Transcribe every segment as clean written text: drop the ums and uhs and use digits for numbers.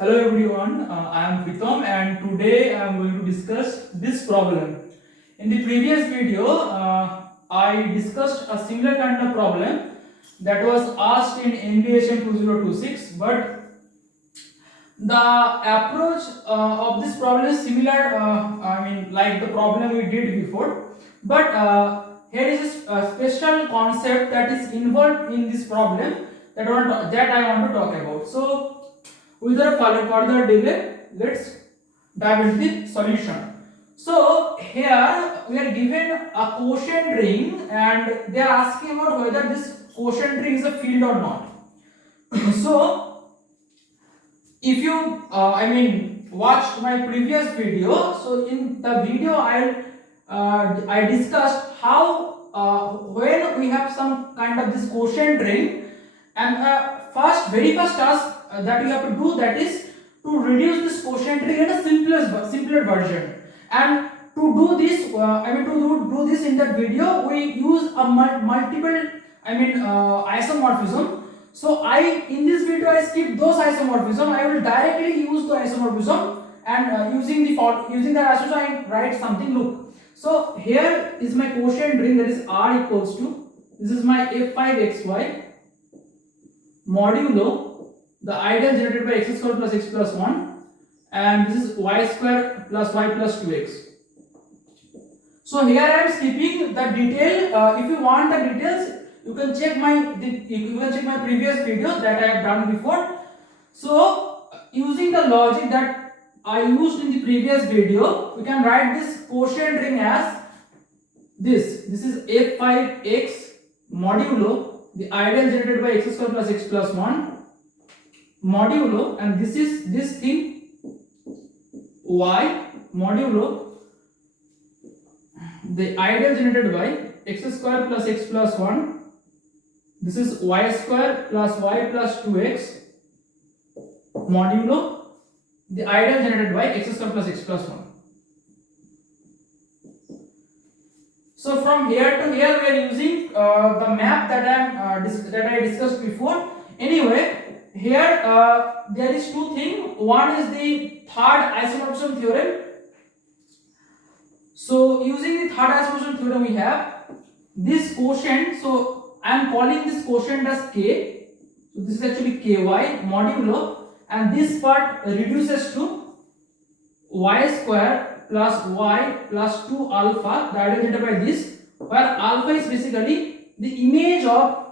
Hello everyone, I am Pritam and today I am going to discuss this problem. In the previous video, I discussed a similar kind of problem that was asked in NBHM 2026, but the approach of this problem is similar, like the problem we did before, but here is a special concept that is involved in this problem that I want to talk about. So, without further delay, let's dive into the solution. So here we are given a quotient ring and they are asking about whether this quotient ring is a field or not. So if you watched my previous video, so in the video I discussed how when we have some kind of this quotient ring, and very first task that you have to do, that is to reduce this quotient ring in a simpler version. And to do this, do this in that video, we use a multiple isomorphism. So in this video I skip those isomorphism. I will directly use the isomorphism, and using the isomorphism I write something. Look, so here is my quotient ring, that is R equals to, this is my f5xy modulo the ideal generated by x square plus x plus 1, and this is y square plus y plus 2x. So here I am skipping the detail. If you want the details, you can check my previous video that I have done before. So using the logic that I used in the previous video, we can write this quotient ring as this. This is f5x modulo the ideal generated by x square plus x plus 1 modulo, and this is this thing y modulo the ideal generated by x square plus x plus 1, this is y square plus y plus 2x modulo the ideal generated by x square plus x plus 1. So from here to here we are using the map that I discussed before. Anyway, here there is two things. One is the third isomorphism theorem. So using the third isomorphism theorem, we have this quotient. So I am calling this quotient as k. So this is actually ky modulo, and this part reduces to y square plus y plus 2 alpha, the ideal generated by this, where alpha is basically the image of,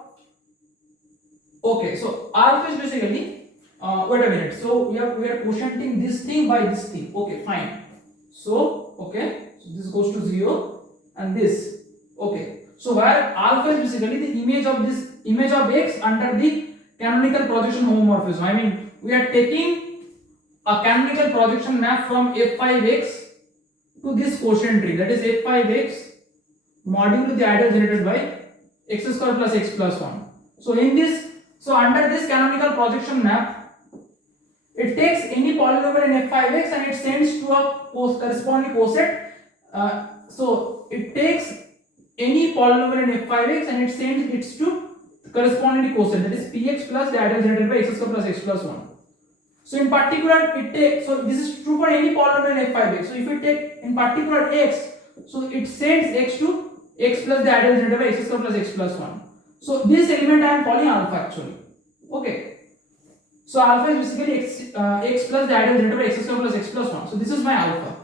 okay, so alpha is basically wait a minute, so we are quotienting this thing by this thing. Okay, fine. So okay, so this goes to 0 and this, okay, so where alpha is basically the image of x under the canonical projection homomorphism. I mean, we are taking a canonical projection map from f5x to this quotient ring, that is f5x modulo the ideal generated by x square plus x plus 1. So under this canonical projection map, it takes any polynomial in f5x and it sends to a corresponding coset. So it takes any polynomial in f5x and it sends it to corresponding coset, that is px plus the ideal generated by x square plus x plus 1. So in particular, so this is true for any polynomial in f5x. So if we take in particular x, so it sends x to x plus the ideal generated by x square plus x plus 1. So this element I am calling alpha actually. Okay. So alpha is basically x plus the ideal generated by x square plus x plus 1. So this is my alpha.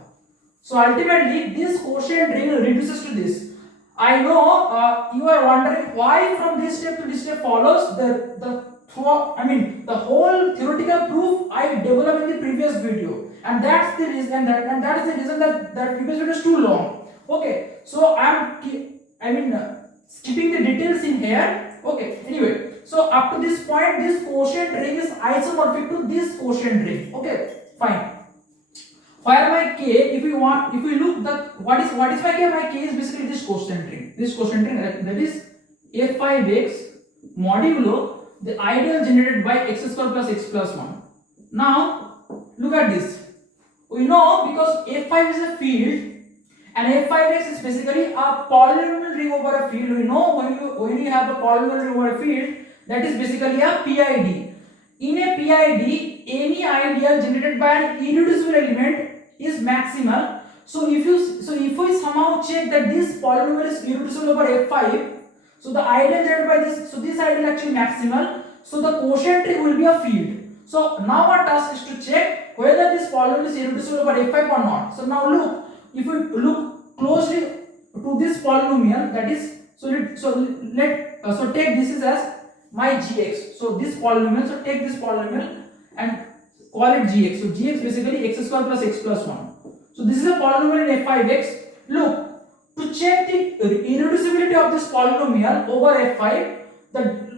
So ultimately this quotient ring reduces to this. I know you are wondering why from this step to this step follows the whole theoretical proof I developed in the previous video, and that's the reason that previous video is too long. Okay, so skipping the details in here. Okay, anyway, so up to this point, this quotient ring is isomorphic to this quotient ring. Okay, fine. Where my k, if we look the what is my k? My k is basically this quotient ring. This quotient ring, that is f5x modulo the ideal generated by x square plus x plus 1. Now look at this. We know because f5 is a field and f5x is basically a polynomial ring over a field. We know when you have a polynomial ring over a field, that is basically a PID. In a PID, any ideal generated by an irreducible element is maximal. So if we somehow check that this polynomial is irreducible over f5, so the ideal generated by this, so this ideal actually maximal, so the quotient ring will be a field. So now our task is to check whether this polynomial is irreducible over f5 or not. So now look, if we look closely to this polynomial, that is, so take this is as my gx. So this polynomial, so take this polynomial and call it gx. So gx basically x square plus x plus 1. So this is a polynomial in f5x. Look, to check the irreducibility of this polynomial over f5,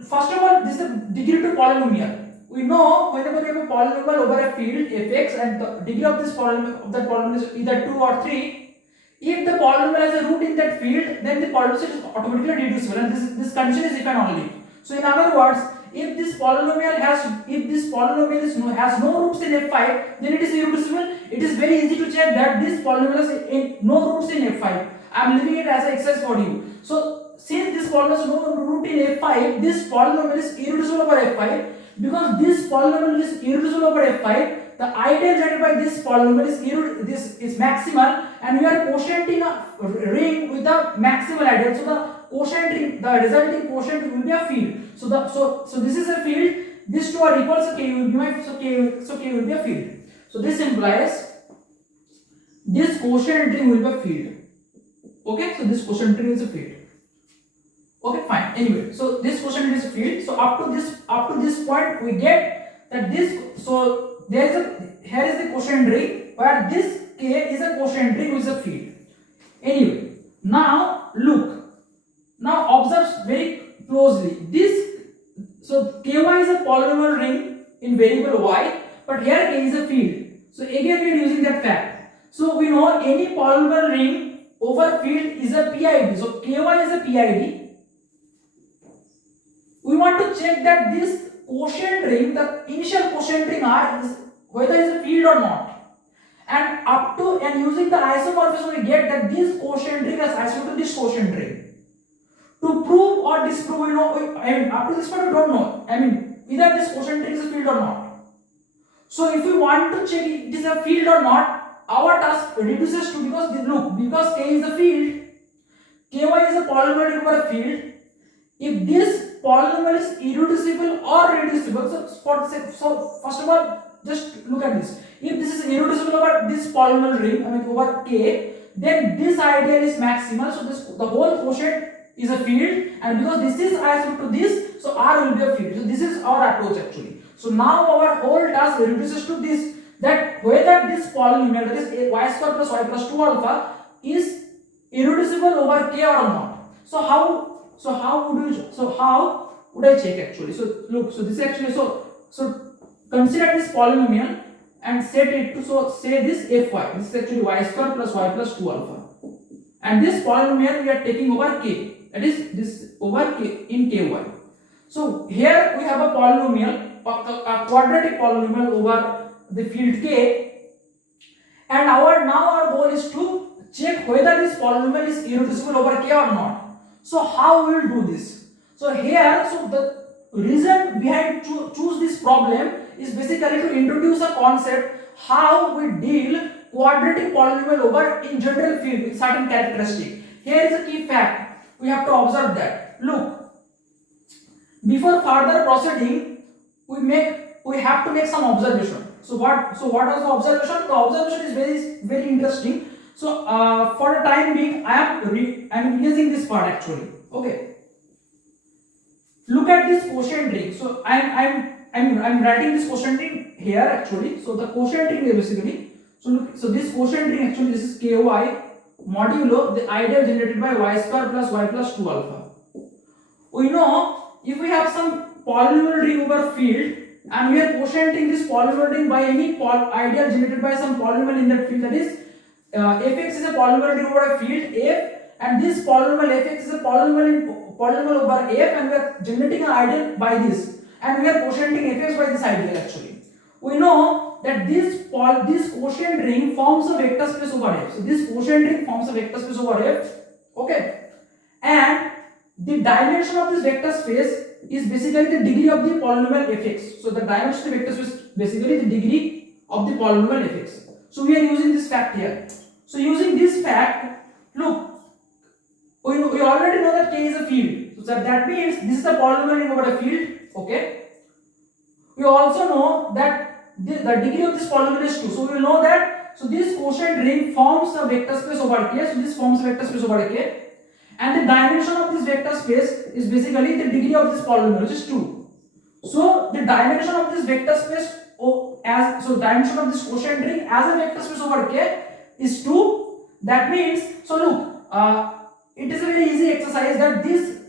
first of all, this is the degree to polynomial. We know whenever we have a polynomial over a field fx and the degree of this polynomial is either 2 or 3. If the polynomial has a root in that field, then the polynomial is automatically reducible, and this condition is if and only. So in other words, if this polynomial has no roots in f5, then it is irreducible. It is very easy to check that this polynomial has no roots in f5. I am leaving it as an exercise for you. So since this polynomial has no root in f5, this polynomial is irreducible over f5. Because this polynomial is irreducible over f5, the ideal generated by this polynomial is maximal, and we are quotienting a ring with the maximal ideal. So the quotient ring, the resulting quotient will be a field. So this is a field. These two are equal. So k will be a field. So this implies this quotient ring will be a field. Okay. So this quotient ring is a field. Okay, fine. Anyway, so this quotient is a field. So up to this point, we get that this. So here is the quotient ring, where this k is a quotient ring which is a field. Anyway, now look. Now observe very closely. So ky is a polynomial ring in variable y, but here k is a field. So again we are using that fact. So we know any polynomial ring over field is a PID. So ky is a PID. We want to check that this quotient ring, the initial quotient ring R, is whether it is a field or not. And using the isomorphism, we get that this quotient ring is isomorphic to this quotient ring. To prove or disprove, up to this point we don't know. Either this quotient ring is a field or not. So if we want to check if it is a field or not, our task reduces to, because k is a field, ky is a polynomial ring over a field. If this polynomial is irreducible or reducible, so first of all, just look at this. If this is irreducible over this polynomial ring, over k, then this ideal is maximal. So the whole quotient is a field, and because this is isomorphic to this, so R will be a field. So this is our approach actually. So now our whole task reduces to this, that whether this polynomial, that is y square plus y plus 2 alpha, is irreducible over k or not. So how would I check actually? So look, so this is actually, so consider this polynomial and set it to, say this fy. This is actually y square plus y plus 2 alpha. And this polynomial we are taking over k, that is this over k in ky. So here we have a polynomial, a quadratic polynomial over the field k, and now our goal is to check whether this polynomial is irreducible over k or not. So how we will do this? So here, so the reason behind choose this problem is basically to introduce a concept how we deal quadratic polynomial over in general field with certain characteristic. Here is a key fact. We have to observe that. Look, before further proceeding, we have to make some observation. So what was the observation? The observation is very interesting. So for the time being, I am erasing this part actually. Okay. Look at this quotient ring. So I'm writing this quotient ring here actually. So the quotient ring is basically, so this quotient ring actually, this is ky modulo the ideal generated by y square plus y plus 2 alpha. We know if we have some polynomial ring over field and we are quotienting this polynomial ring by any ideal generated by some polynomial in that field, that is fx is a polynomial ring over a field f, and this polynomial fx is a polynomial over f, and we are generating an ideal by this, and we are quotienting fx by this ideal actually. We know that this quotient ring forms a vector space over f. So this quotient ring forms a vector space over f. Okay, and the dimension of this vector space is basically the degree of the polynomial fx. So the dimension of the vector space is basically the degree of the polynomial fx. So we are using this fact here. So using this fact, look, we already know that K is a field. So that means this is a polynomial over a field. Okay. We also know that the degree of this polynomial is 2. So we will know that, so this quotient ring forms a vector space over K. So this forms a vector space over K. And the dimension of this vector space is basically the degree of this polynomial, which is 2. So the dimension of this vector space dimension of this quotient ring as a vector space over K is 2. That means, so look, it is a very easy exercise that this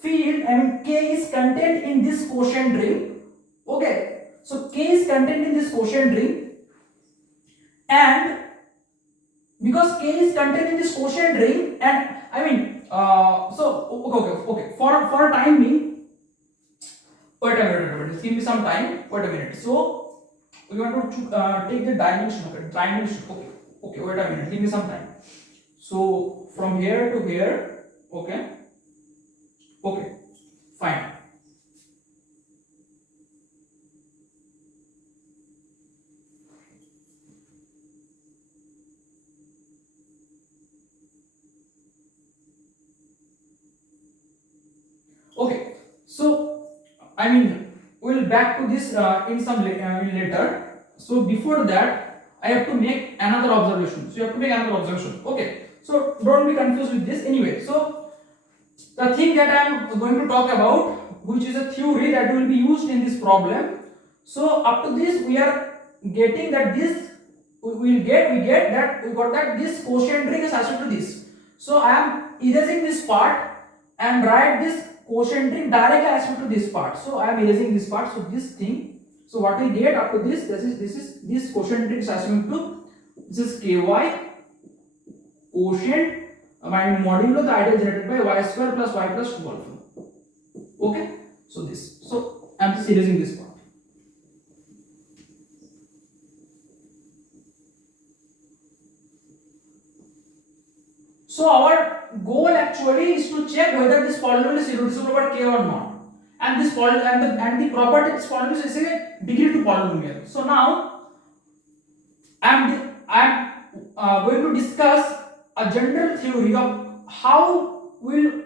field, I mean K, is contained in this quotient ring. Okay, so K is contained in this quotient ring, and because K is contained in this quotient ring, and I mean, okay. For a time being, wait a minute. Just give me some time. Wait a minute. So we want to take the dimension. Okay, dimension. Okay. Wait a minute. Give me some time. So from here to here. Okay. Fine. Okay, so I mean we'll back to this in some later. So before that, I have to make another observation. So you have to make another observation. Okay, so don't be confused with this. Anyway, so the thing that I am going to talk about, which is a theory that will be used in this problem. So up to this, we are getting that this we got that this quotient ring is associated to this. So I am erasing this part and write this quotient ring directly associated to this part. So I am erasing this part. So this thing. So what we get up to this is this quotient ring is associated to this is ky quotient modulo the ideal generated by y square plus y plus 2 alpha. Okay. So this. So I am just erasing this part. So our goal actually is to check whether this polynomial is irreducible over K or not, and this and the property of this polynomial is a degree to polynomial. So now I am going to discuss a general theory of how we'll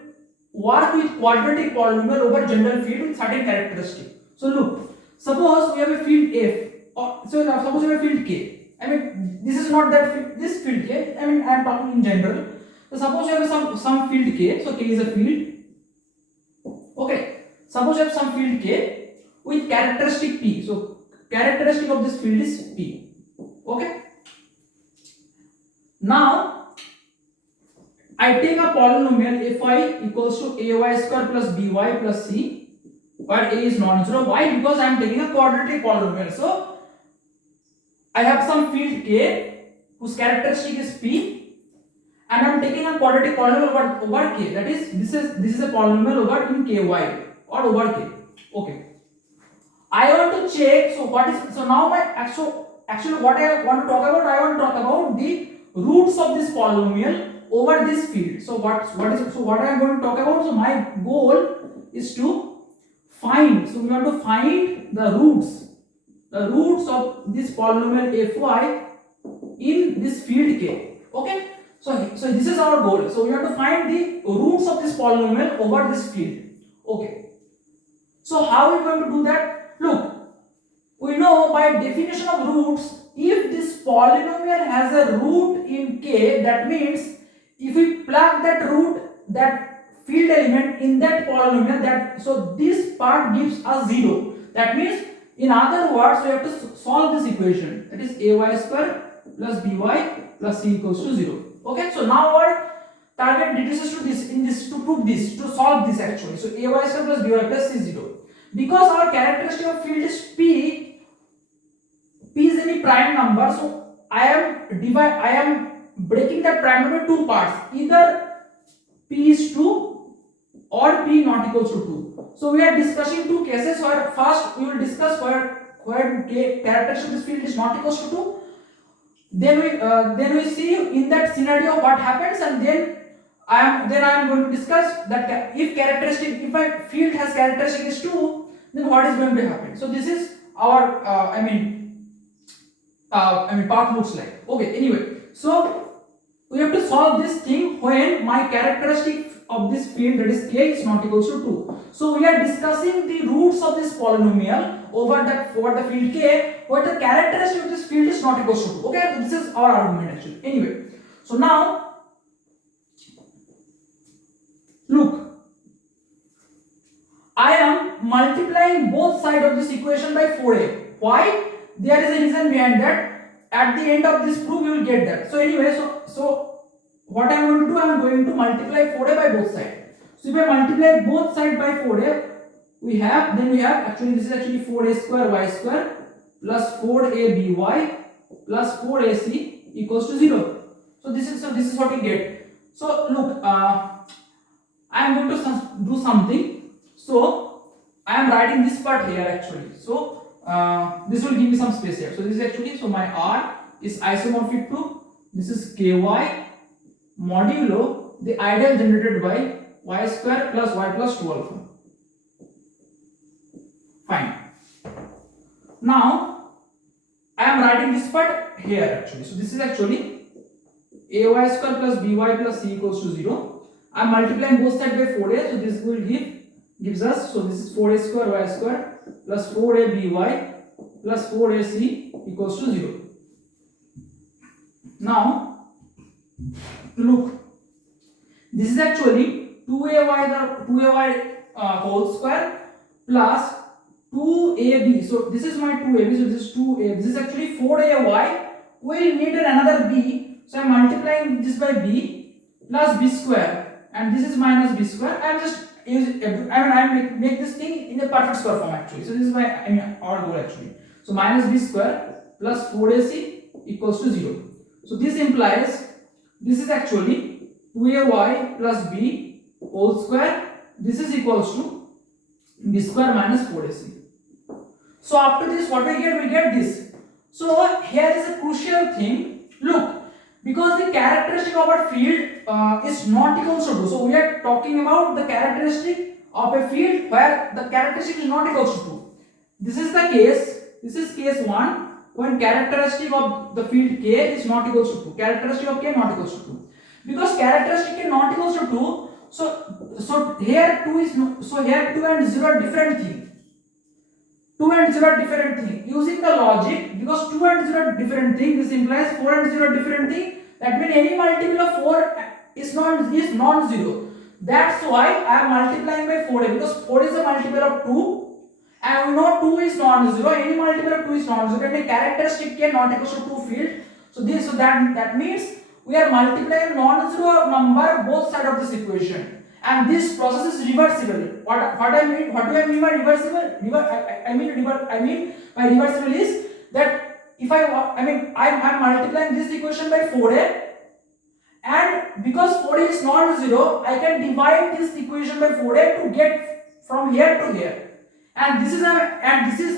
work with quadratic polynomial over general field with certain characteristic. So look, suppose we have a field F, or so now suppose we have a field K. I mean this is not that field, this field K. I mean I am talking in general. So suppose you have some field K, so K is a field. Okay, suppose you have some field K with characteristic P. So characteristic of this field is P. Okay. Now I take a polynomial Fi equals to ay square plus by plus c, where a is non-zero. Why? Because I am taking a quadratic polynomial. So I have some field K whose characteristic is P, and I am taking a quadratic polynomial over K. That is, this is a polynomial over in Ky or over K. Okay. I want to check. So what is, so now actually what I want to talk about? I want to talk about the roots of this polynomial over this field. So what I am going to talk about? So my goal is to find. So we want to find the roots of this polynomial Fy in this field K. Okay. So this is our goal. So we have to find the roots of this polynomial over this field. Okay. So how are we going to do that? Look, we know by definition of roots, if this polynomial has a root in K, that means if we plug that field element in that polynomial, so this part gives us 0. That means, in other words, we have to solve this equation. That is ay square plus by plus c equals to 0. Okay, so now our target reduces to this, to prove this, to solve this actually. So ay square plus by plus c is 0. Because our characteristic of field is P is any prime number, so I am breaking that prime number into two parts. Either P is 2 or P not equals to 2. So we are discussing two cases where first we will discuss where characteristic of this field is not equals to 2. Then we see in that scenario what happens, and then I am going to discuss that if my field has characteristic is 2, then what is going to happen. So this is our path looks like. Okay, anyway, so we have to solve this thing when my characteristic of this field, that is k, is not equals to 2. So we are discussing the roots of this polynomial over the field k, where the characteristic of this field is not equals to 2. Okay, so this is our argument actually. Anyway, so now look, I am multiplying both sides of this equation by 4a. Why? There is a reason behind that. At the end of this proof, you will get that. So anyway, so what I am going to do, I am going to multiply 4a by both sides. So if I multiply both sides by 4a, we have actually this is actually 4a square y square plus 4a by plus 4ac equals to 0. So this is what we get. So look, I am going to do something. So I am writing this part here actually. So this will give me some space here. So this is actually, so my r is isomorphic to, this is ky modulo the ideal generated by y square plus y plus 2 alpha. Fine. Now I am writing this part here actually. So this is actually ay square plus by plus c equals to 0. I am multiplying both sides by 4a. So this will gives us, so this is 4a square y square plus 4a by plus 4ac equals to 0. Now look, this is actually 2ay whole square plus 2ab. So this is my 2ab, so this is 2a, this is actually 4ay. We will need another b, so I am multiplying this by b plus b square, and this is minus b square. I am just I make this thing in a perfect square form actually. So this is my our goal actually. So minus b square plus 4ac equals to 0. So this implies this is actually 2ay plus b whole square. This is equals to b square minus 4ac. So after this, what we get this. So here is a crucial thing. Look, because the characteristic of our field is not equals to 2. So we are talking about the characteristic of a field where the characteristic is not equals to 2. This is the case. This is case 1 when characteristic of the field k is not equals to 2. Characteristic of k not equals to 2. Because characteristic k not equals to 2, so here 2 is here 2 and 0 are different thing. 2 and 0 are different thing. Using the logic, because 2 and 0 are different thing, this implies 4 and 0 are different thing. That means any multiple of 4 is non-zero. That's why I am multiplying by 4a, because 4 is a multiple of 2 and we know 2 is non-zero. Any multiple of 2 is non-zero and a characteristic k not equals to 2 field. So that means we are multiplying non-zero number both sides of this equation, and this process is reversible. What do I mean by reversible? I mean by reversible is that if I'm multiplying this equation by 4a, and because 4a is non-zero, I can divide this equation by 4a to get from here to here. And this is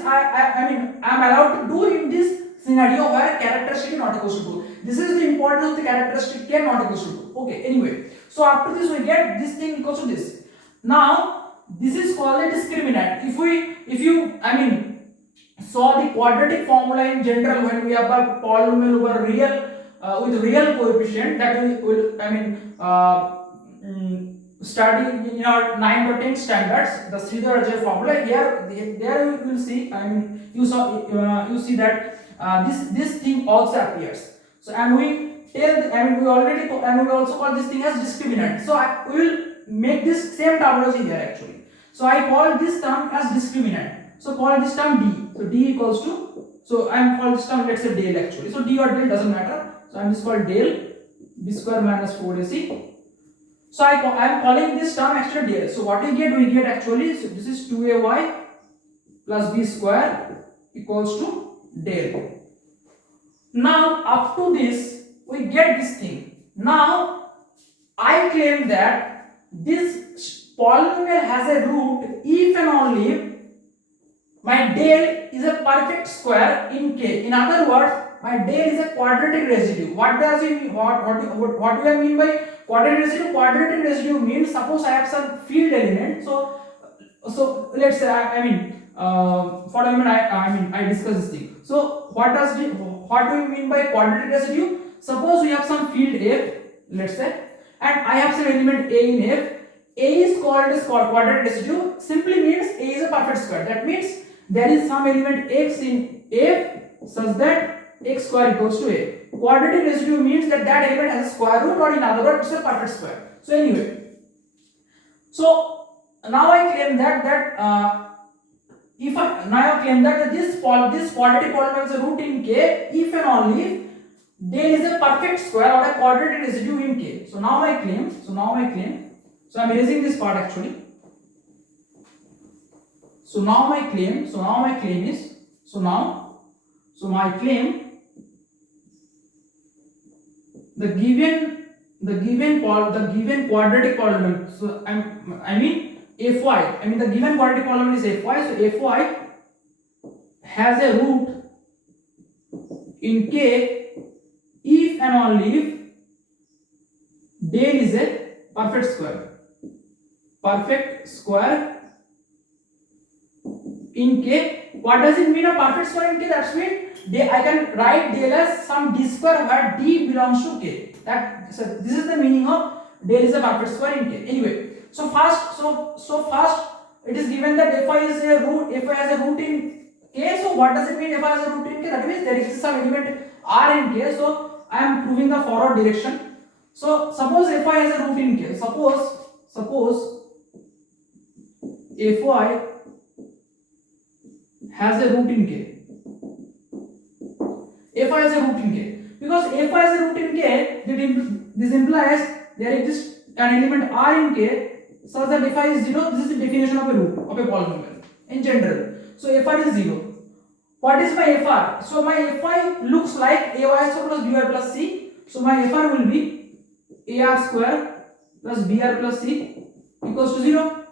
I'm allowed to do in this scenario where characteristic is not equals to 2. This is the importance of the characteristic k not equals to 2. Okay, anyway, so after this we get this thing equals to this. Now this is called a discriminant. If you saw the quadratic formula in general when we have a polynomial over real with real coefficient, that studying in our 9th or 10th standards, the Sridhar formula. There you will see, you see that this thing also appears. So we also call this thing as discriminant. So we will make this same terminology here actually. So I call this term as discriminant. So call this term d. So d equals to, so I am called this term, let's say del actually. So d or del doesn't matter. So I am just called del b square minus 4ac. So I am calling this term actually del. So what we get actually, so this is 2ay plus b square equals to del. Now up to this we get this thing. Now I claim that this polynomial has a root if and only if my del is a perfect square in k. In other words, my del is a quadratic residue. What does it mean? What do I mean by Quadratic residue means suppose I have some field element. So let's say for a moment I discuss this thing. So what do we mean by quadratic residue? Suppose we have some field F, let's say, and I have some element A in F. A is called as quadratic residue. Simply means A is a perfect square. That means there is some element X in F such that X square equals to A. Quadratic residue means that element has a square root, or in other words, it's a perfect square. So anyway, so now I claim that this quadratic polynomial is a root in K if and only if there is a perfect square or a quadratic residue in K. So now I claim. So I'm erasing this part actually. So my claim is the given quadratic polynomial. So Fy. The given quadratic polynomial is Fy. So Fy has a root in K if and only if del is a perfect square. In K. What does it mean a perfect square in K? That means I can write del as some d square where d belongs to K. This is the meaning of del is a perfect square in K. Anyway, so first it is given that Fy has a root in K. So what does it mean Fy has a root in K? That means there exists some element R in K. So I am proving the forward direction. So suppose Fy has a root in K. Suppose Fy has a root in K. Fy has a root in K. Because Fy has a root in K, this implies there exists an element R in K such that Fy is 0. This is the definition of a root of a polynomial in general. So Fy is 0. What is my Fr? So my Fy looks like Ay square plus By plus C. So my Fr will be Ar square plus Br plus C equals to 0.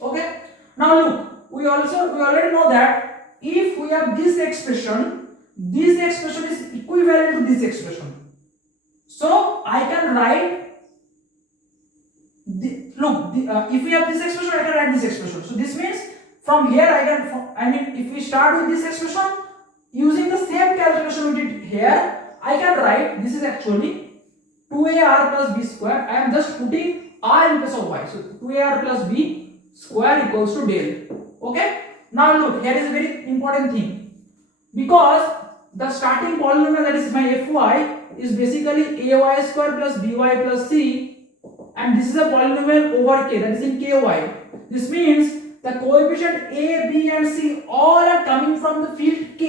Okay. Now look, we already know that if we have this expression is equivalent to this expression. So I can write if we have this expression, I can write this expression. So this means from here if we start with this expression using the same calculation we did here, I can write this is actually 2ar plus b square. I am just putting r in place of y. So 2ar plus b square equals to del. Okay. Now look, here is a very important thing. Because the starting polynomial, that is my Fy, is basically ay square plus by plus c, and this is a polynomial over K, that is in Ky. This means the coefficient a, b and c all are coming from the field K.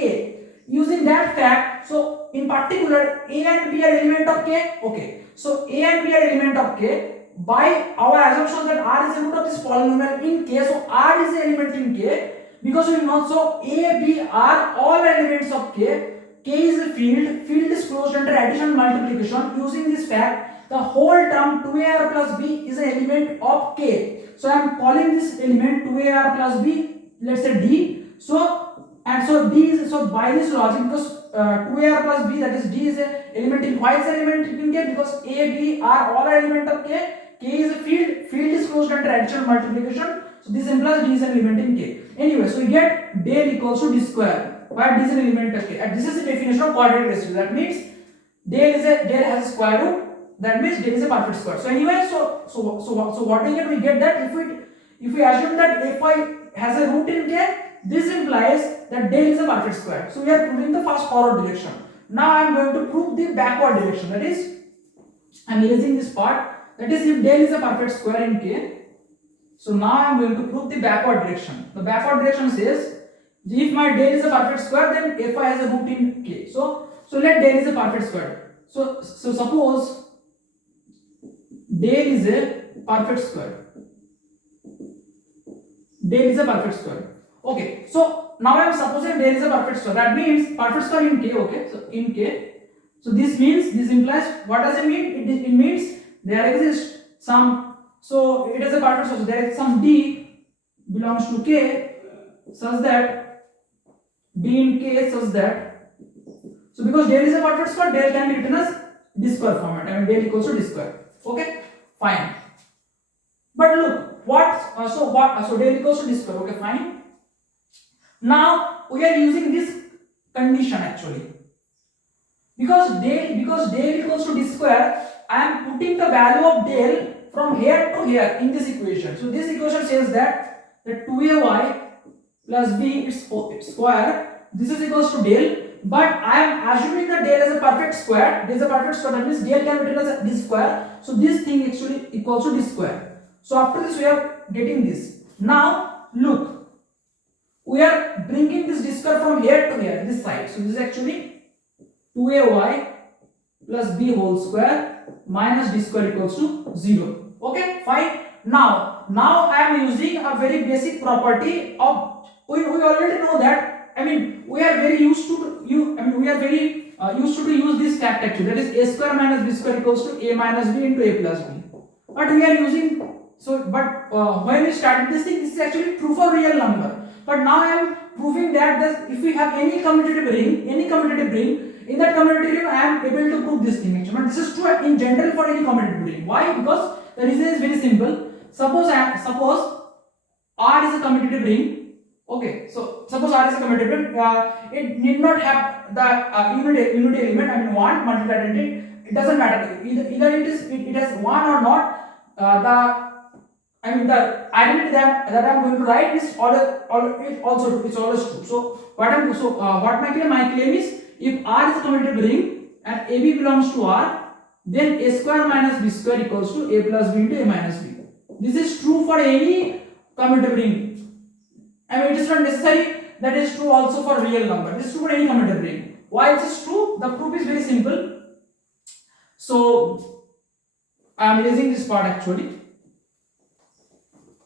Using that fact, so in particular a and b are element of K. Okay, so a and b are element of K. By our assumption that r is a root of this polynomial in K, so r is an element in K. Because we know, so a, b, r all elements of K. K is a field is closed under addition and multiplication. Using this fact, the whole term 2ar plus b is an element of K. So I am calling this element 2ar plus b, let's say d. So d is, so by this logic, because 2ar plus b, that is d is an element in, why is an element in K? Because a, b, r all are element of K. K is a field is closed under addition and multiplication. So this implies d is an element in K. Anyway, so we get del equals to d square, where d is an element of K. And this is the definition of quadratic residue. That means del has a square root. That means del is a perfect square. So anyway, so what we get? We get that if we assume that Fy has a root in K, this implies that del is a perfect square. So we are proving the first forward direction. Now I am going to prove the backward direction. That is, I am erasing this part. That is, if del is a perfect square in K. So now I am going to prove the backward direction. The backward direction says, if my del is a perfect square, then Fy has a root in K. So let del is a perfect square. So suppose del is a perfect square. Del is a perfect square. Okay. So now I am supposing del is a perfect square. That means perfect square in K. Okay. So in K. So this implies, what does it mean? It means there exists some, so it is a perfect square. So there is some d belongs to K such that d in K such that, so because del is a perfect square, del can be written as d square format. Del equals to d square. Okay. fine. But look, so del equals to d square. Okay, fine. Now we are using this condition actually, because del equals to d square. I am putting the value of del from here to here in this equation. So this equation says that the 2ay plus b its square, this is equals to del, but I am assuming that del is a perfect square. There is a perfect square, that means del can be written as d square. So this thing actually equals to d square. So after this we are getting this. Now look, we are bringing this d square from here to here, this side. So this is actually 2ay plus b whole square minus d square equals to 0. Okay, fine. Now I am using a very basic property of, we already know that, I mean we are very used to used to use this fact actually, that is a square minus b square equals to a minus b into a plus b. But we are using, when we started this thing, this is actually true for real number. But now I am proving that if we have any commutative ring, in that commutative ring I am able to prove this thing actually. But this is true in general for any commutative ring. Why? Because the reason is very simple. Suppose R is a commutative ring. Okay, so suppose R is a commutative ring. It need not have the unity element. I mean 1 multiplied into it doesn't matter. Either it has 1 or not. The identity that I am going to write is also always true. So what my claim is, if R is a commutative ring and AB belongs to R, then a square minus b square equals to a plus b into a minus b. This is true for any commutative ring. I mean, it is not necessary that is true also for real number. This is true for any commutative ring. Why it is true? The proof is very simple. So I am erasing this part actually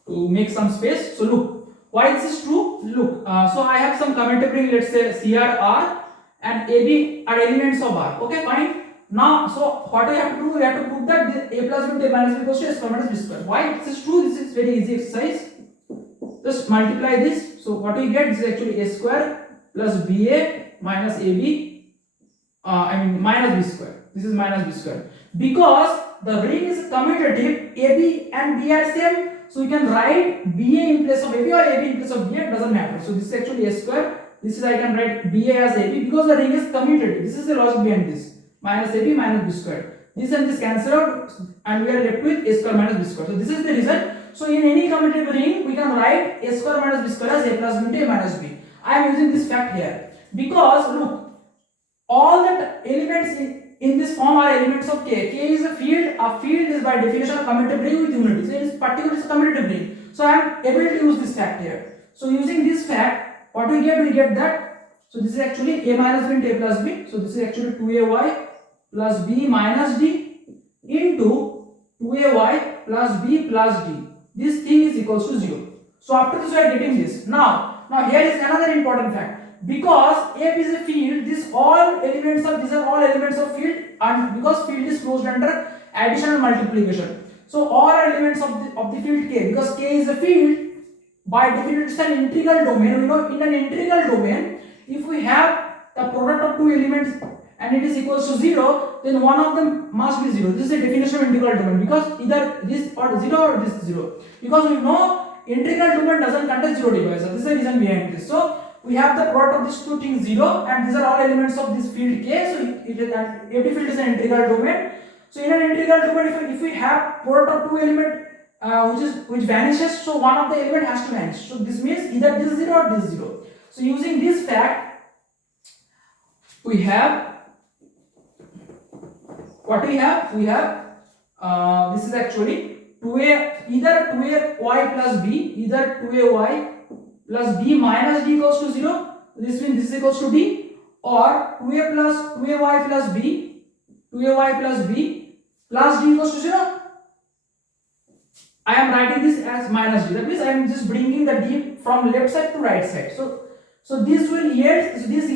to make some space. So look, why this is true? Look, so I have some commutative ring, let's say CR R and AB are elements of R. Okay, fine. Now, so what I have to do? We have to prove that a plus b into a minus b equals to a square minus b square. Why this is true? This is very easy exercise. Just multiply this. So what we get? This is actually a square plus ba minus ab. Minus b square. This is minus b square, because the ring is commutative. AB and b are same. So you can write BA in place of AB or AB in place of BA, it doesn't matter. So this is actually a square. This is, I can write BA as AB because the ring is commutative. This is the logic behind this. Minus AB minus B square. This and this cancel out and we are left with a square minus B square. So this is the reason. So in any commutative ring, we can write a square minus B square as a plus b into a minus b. I am using this fact here because look, all the elements in this form are elements of K. K is a field. A field is by definition a commutative ring with unity. So it is particular is a commutative ring. So I am able to use this fact here. So using this fact, what we get? We get that. So this is actually a minus b into a plus b. So this is actually 2ay plus b minus d into 2ay plus b plus d. This thing is equals to 0. So after this we are getting this. Now here is another important fact. Because F is a field, these are all elements of field, and because field is closed under addition and multiplication. So all are elements of the field K. Because K is a field, by definition it's an integral domain. We know in an integral domain, if we have the product of two elements and it is equals to 0, then one of them must be 0. This is the definition of integral domain, because either this or 0 or this 0. Because we know integral domain doesn't contain 0 divisor. This is the reason behind this. So we have the product of these two things 0, and these are all elements of this field K. So every field is an integral domain. So in an integral domain, if we have product of two element which vanishes, so one of the element has to vanish. So this means either this 0 or this 0. So using this fact, we have what we have. We have this is actually either 2ay plus b, either 2ay plus b minus d equals to 0. This means this is equals to d, or 2ay plus b plus d equals to 0. I am writing this as minus d. That means I am just bringing the d from left side to right side. So this will yield to these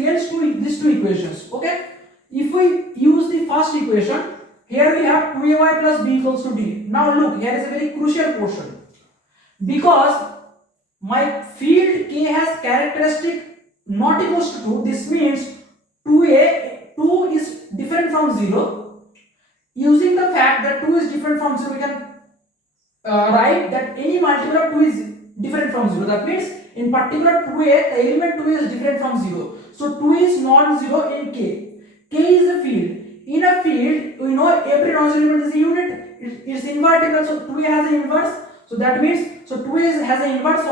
two equations. Okay. If we use the first equation, here we have 2ay plus b equals to d. Now look, here is a very crucial portion, because my field K has characteristic not equals to 2. This means 2 is different from 0. Using the fact that 2 is different from 0, we can write that any multiple of 2 is different from 0. That means in particular 2a, the element 2 is different from 0. So 2 is non-zero in K. K is a field. In a field, we know every non-zero element is a unit. It's invertible, so 2a has an inverse. So that means, so 2a has an inverse,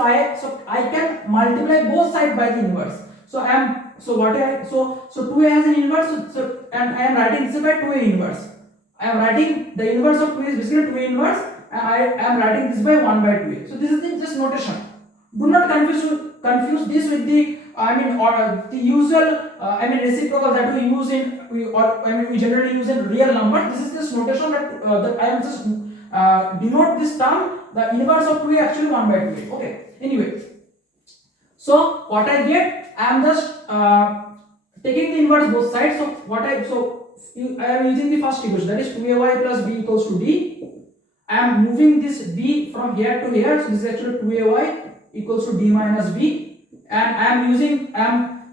so I can multiply both sides by the inverse. So I am, so 2a has an inverse, and I am writing this by 2a inverse. I am writing the inverse of 2 is basically 2a inverse, and I am writing this by 1 by 2a. So this is the just notation. Do not confuse this with the the usual reciprocal that we generally use in real numbers. This is this notation that I am just denote this term. The inverse of 2a actually 1 by 2a. Okay. Anyway, so what I get, I am just taking the inverse both sides. So I am using the first equation, that is 2ay plus b equals to d. I am moving this b from here to here, so this is actually 2ay equals to d minus b, and I am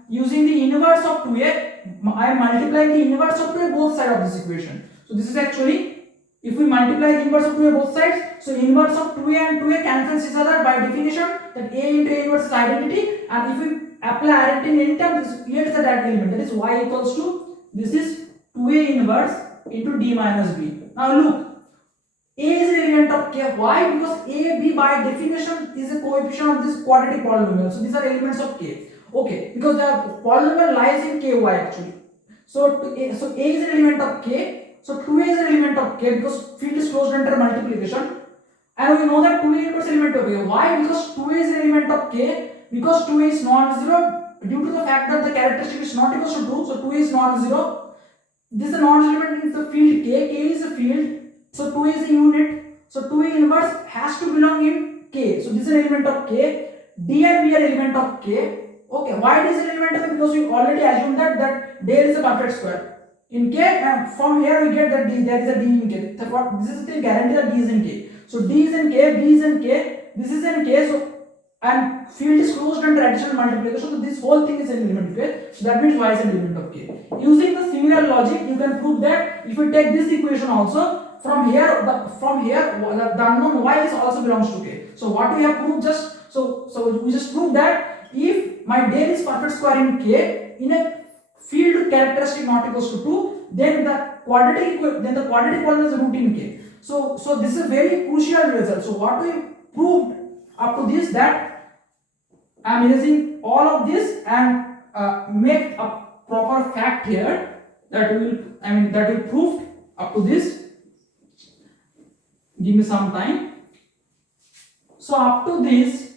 using the inverse of 2a. I am multiplying the inverse of 2a both sides of this equation. So this is actually, if we multiply the inverse of 2a both sides, so inverse of 2a and 2a cancels each other by definition, that a into a inverse is identity, and if we apply identity in any term, this yields the direct element, that is y equals to, this is 2a inverse into d minus b. Now look, a is an element of k. Why? Because a, b by definition is a coefficient of this quadratic polynomial. So these are elements of k. Okay, because the polynomial lies in ky actually. So a is an element of k. So 2a is an element of k because field is closed under multiplication. And we know that 2a is an element of k. Why? Because 2a is an element of k. Because 2a is non-zero due to the fact that the characteristic is not equal to 2. So 2a is non-zero. This is a non-zero element in the field k. K is a field. So 2a is a unit. So 2a inverse has to belong in k. So this is an element of k. D and b are element of k. Okay, why it is an element of k? Because we already assumed that there is a perfect square in k, and from here we get that there is a d in k. This is the guarantee that d is in k. So d is in k, b is in k, this is in k. So and field is closed under additional multiplication. So this whole thing is an element of k. So that means y is an element of k. Using the similar logic, you can prove that if we take this equation also, from here the unknown y is also belongs to k. So what we have proved just we just proved that if my del is perfect square in k in a field characteristic not equals to 2, then the quadratic polynomial is root in k. So this is a very crucial result. So what we proved up to this, that I am erasing all of this and make a proper fact here that we proved up to this. Give me some time. So up to this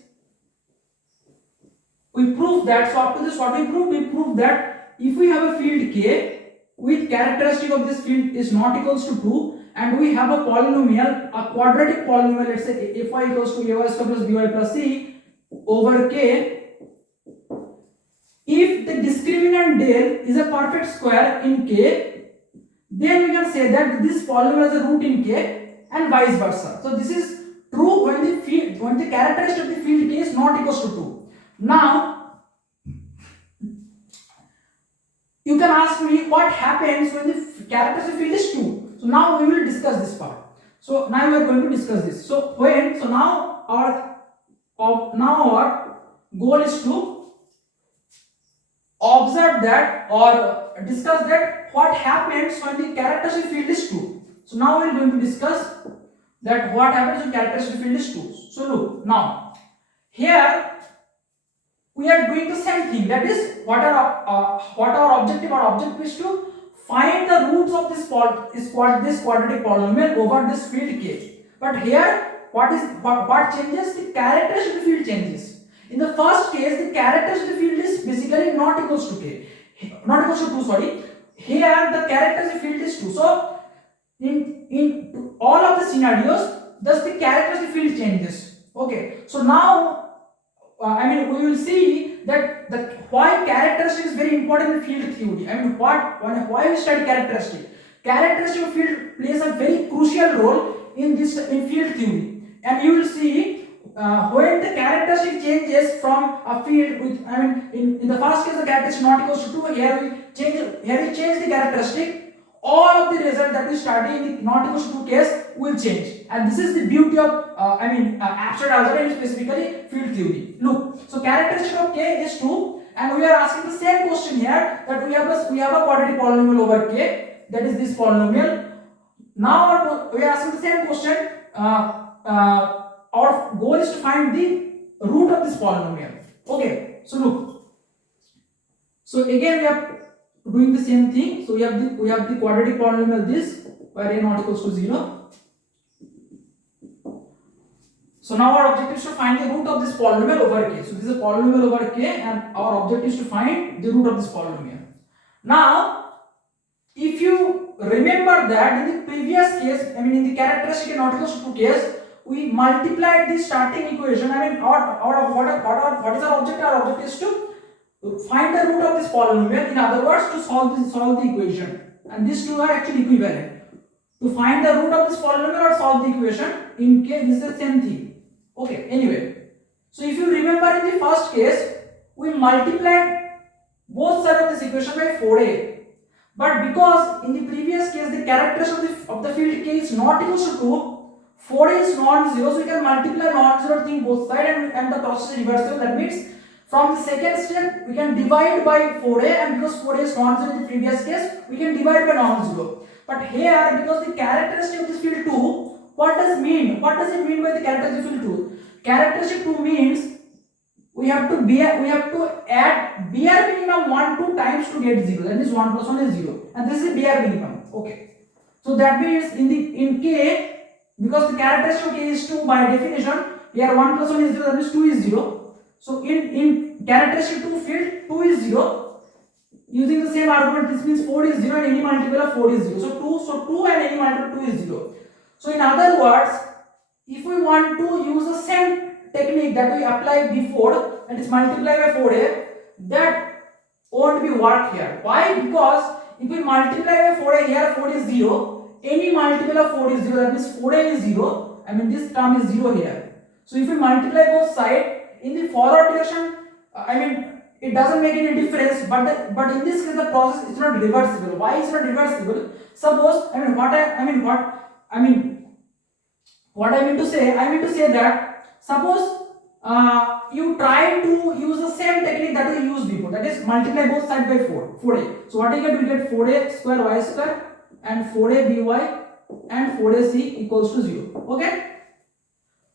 we proved that. So up to this what we proved? We proved that if we have a field k with characteristic of this field is not equals to 2, and we have a polynomial, a quadratic polynomial, let's say fy equals to ay square plus by plus c over k, if the discriminant del is a perfect square in k, then we can say that this polynomial is a root in k, and vice versa. So this is true when the characteristic of the field k is not equals to 2. Now you can ask me what happens when the characteristic field is 2. So now we will discuss this part. So now we are going to discuss this. So now our goal is to observe that or discuss that what happens when the characteristic field is 2. So now we are going to discuss that what happens when characteristic field is 2. So look, now here we are doing the same thing. That is what our objective. Our objective is to find the roots of this quadratic polynomial over this field k. But here what changes? The characteristic of the field changes. In the first case, the characteristic of the field is basically not equals to k, not equals to 2. Sorry, here the characteristic field is 2. So in all of the scenarios, thus the characteristic field changes. Okay, so now we will see that why characteristic is very important in field theory. Why we study characteristic. Characteristic of field plays a very crucial role in field theory, and you will see when the characteristic changes from a field with in the first case the characteristic not equals to 2. Here we change the characteristic. All of the result that we study in the not equals to 2 case will change, and this is the beauty of abstract algebra and specifically field theory. Look, so characteristic of K is 2, and we are asking the same question here, that we have a quadratic polynomial over K, that is this polynomial. Now we are asking the same question. Our goal is to find the root of this polynomial. Okay, so look. So again we are doing the same thing. So we have the quadratic polynomial this, where a not equals to 0. So now our objective is to find the root of this polynomial over K. So this is a polynomial over K, and our objective is to find the root of this polynomial. Now, if you remember that in the previous case, in the characteristic and not equals to 2 case, we multiplied the starting equation. What is our objective? Our objective is to find the root of this polynomial. In other words, to solve the equation. And these two are actually equivalent. To find the root of this polynomial or solve the equation, in case this is the same thing. Okay, anyway. So if you remember in the first case, we multiplied both sides of this equation by 4a. But because in the previous case the characteristic of the field K is not equals to 2, 4a is non-zero, so we can multiply non-zero thing both sides, and the process is reversible. That means from the second step we can divide by 4a, and because 4a is non-zero in the previous case, we can divide by non-zero. But here, because the characteristic of this field 2, what does it mean by the characteristic field 2? Characteristic 2 means we have to add bare minimum 1 2 times to get 0. That means 1 plus 1 is 0, and this is bare minimum. Okay, so that means in K, because the characteristic of K is 2 by definition, here 1 plus 1 is 0, that means 2 is 0. So in characteristic 2 field 2 is 0. Using the same argument, this means 4 is 0 and any multiple of 4 is 0. So 2 and any multiple of 2 is 0. So in other words, if we want to use the same technique that we applied before, that is multiply by 4a, that won't be work here. Why? Because if we multiply by 4a, here 4 is 0, any multiple of 4 is 0, that means 4a is 0, this term is 0 here. So if we multiply both sides, in the forward direction, it doesn't make any difference, but in this case the process is not reversible. Why is not reversible? Suppose, what I mean to say that suppose you try to use the same technique that we used before, that is multiply both sides by 4a. So what you get? We get 4a square y square and 4a by and 4ac equals to 0. Okay.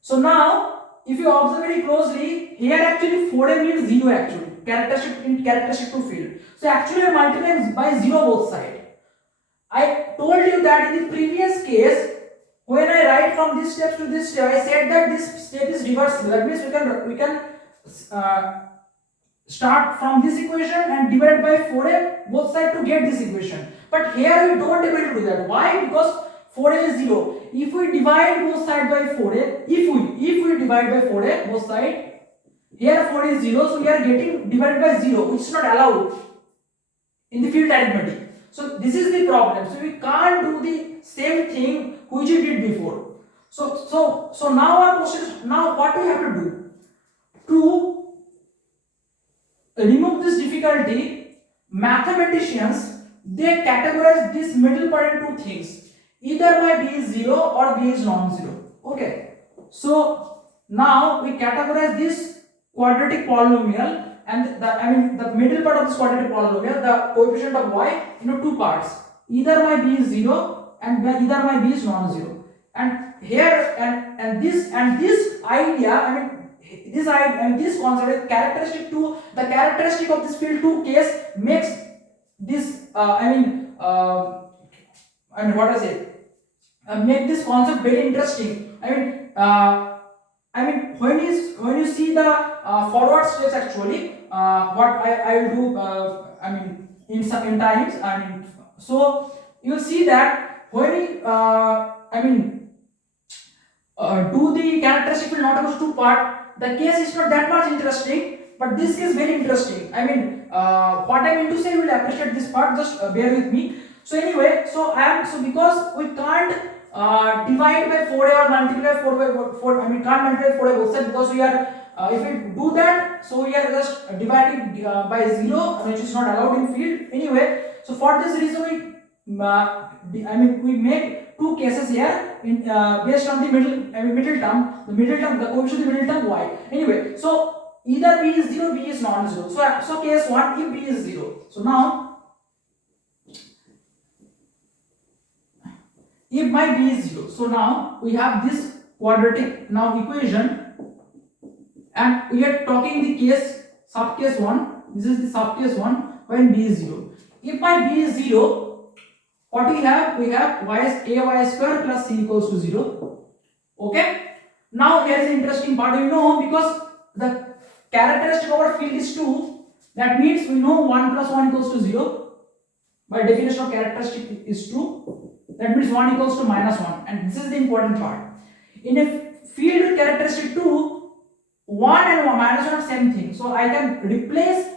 So now if you observe very closely, here actually 4a means 0 actually. Characteristic 2 field. So actually I multiply by 0 both sides. I told you that in the previous case, when I write from this step to this step, I said that this step is reversible. That means we can start from this equation and divide by 4a both sides to get this equation. But here we don't able to do that. Why? Because 4a is 0. If we divide both sides by 4a, if we divide by 4a both sides, here 4 is 0, so we are getting divided by 0, which is not allowed in the field arithmetic. So this is the problem. So we can't do the same thing which we did before. So now our question is, now what we have to do? To remove this difficulty, mathematicians, they categorize this middle part into two things. Either my b is 0 or b is non-zero. Okay. So now we categorize this quadratic polynomial, and the middle part of this quadratic polynomial, the coefficient of y, into two parts. Either my b is 0 and either my b is non-zero. And here and this idea, this concept is characteristic to the characteristic of this field 2 case makes this make this concept very interesting. When you see the forward steps, actually what I will do in times, so you will see that when we do the characteristic field not equals to part, the case is not that much interesting, but this case very interesting. What I mean to say, you will appreciate this part, just bear with me. So anyway, so because we can't divide by 4a or multiply 4 by 4, can't multiply 4 by both sides, because we are if we do that, so we are just dividing by 0, which is not allowed in field. Anyway, so for this reason we make two cases here in based on the middle term. The coefficient of the middle term y. Anyway, so either b is 0, b is non-zero. So case 1, if b is 0. So now, if my b is 0, so now we have this quadratic now equation, and we are talking the case subcase 1. This is the subcase 1 when b is 0. If my b is 0, what we have? We have ay square plus c equals to 0. Okay. Now here is the interesting part. Because the characteristic of our field is 2, that means we know 1 plus 1 equals to 0. By definition of characteristic is 2. That means 1 equals to minus 1. And this is the important part. In a field with characteristic 2, 1 and minus 1 are same thing. So I can replace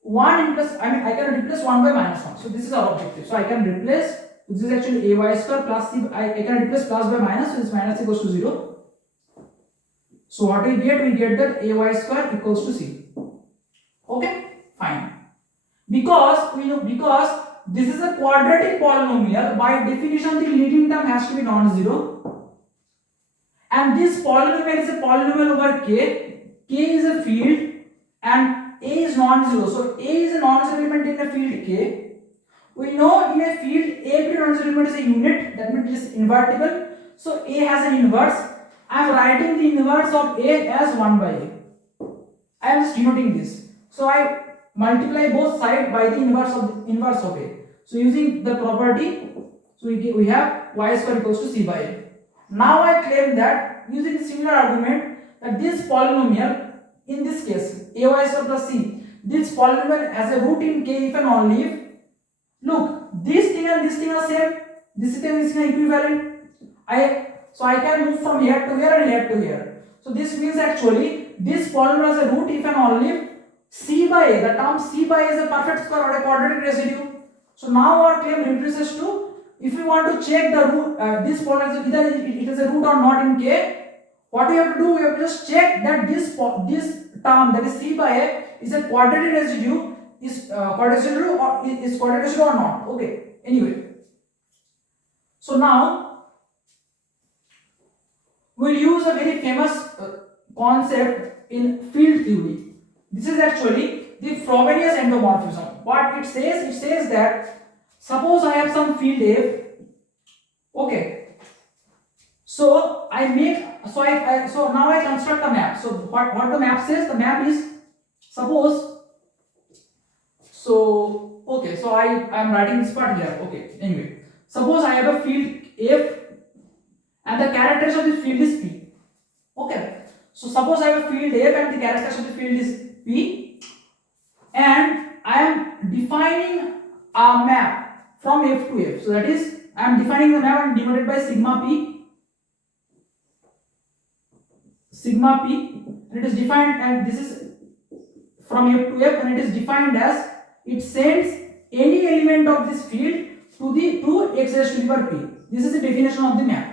1 I can replace 1 by minus 1. So this is our objective. So I can replace, this is actually ay square plus c. I can replace plus by minus, so this minus equals to 0. So what we get? We get that ay square equals to c. Okay, fine. Because this is a quadratic polynomial, by definition the leading term has to be non-zero. And this polynomial is a polynomial over k. K is a field and a is non-zero. So a is a non-zero element in a field k. We know in a field every non-zero element is a unit, that means it is invertible. So a has an inverse. I am writing the inverse of a as 1 by a. I am just denoting this. So I multiply both sides by the inverse of a. So using the property, so we have y square equals to c by a. Now I claim that using similar argument that this polynomial, in this case ay square plus c, this polynomial has a root in k if and only if, look, this thing and this thing are same, this thing and this thing are equivalent. So I can move from here to here and here to here. So this means actually this polynomial has a root if and only if c by a, the term c by a is a perfect square or a quadratic residue. So now our claim reduces to, if we want to check the root, this polynomial either it is a root or not in k, what we have to do? We have to just check that this term, that is c by a, is a quadratic residue, is quadratic residue or not. Okay. Anyway, so now we'll use a very famous concept in field theory. This is actually the Frobenius endomorphism. What it says that suppose I have some field f. Okay. So now I construct a map. So what the map says? The map is, suppose. So okay. So I am writing this part here. Okay. Anyway, suppose I have a field f and the characteristic of the field is p. Okay. So suppose I have a field f and the characteristic of the field is p, and I am defining a map from f to f. So that is, I am defining the map and denoted by sigma p, and it is defined, and this is from f to f, and it is defined as it sends any element of this field to x raised to the power p. This is the definition of the map.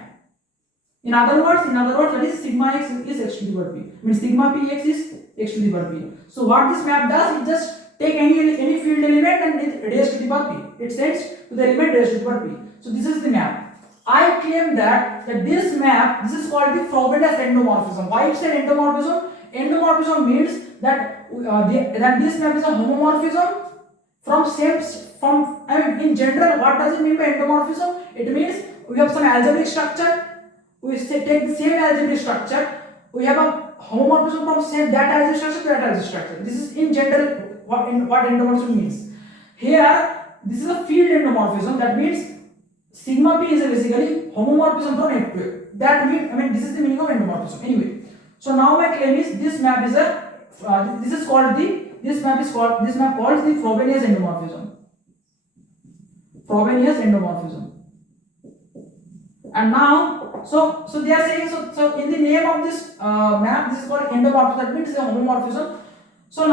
In other words, that is sigma x is x to the power p. Means sigma p x is x to the power p. So what this map does, it just take any field element and it raised to the power p. It sends to the element raised to the power p. So this is the map. I claim that this map, this is called the Frobenius endomorphism. Why it's an endomorphism? Endomorphism means that that this map is a homomorphism in general. What does it mean by endomorphism? It means we have some algebraic structure. We take the same algebraic structure. We have a homomorphism from that algebraic structure to that algebraic structure. This is in general what endomorphism means. Here, this is a field endomorphism. That means sigma p is basically homomorphism from f to f. That means, this is the meaning of endomorphism. Anyway, so now my claim is this map is this map called the Frobenius endomorphism. Frobenius endomorphism. And now, so they are saying, so in the name of this map, this is called endomorphism. That means it's a homomorphism. So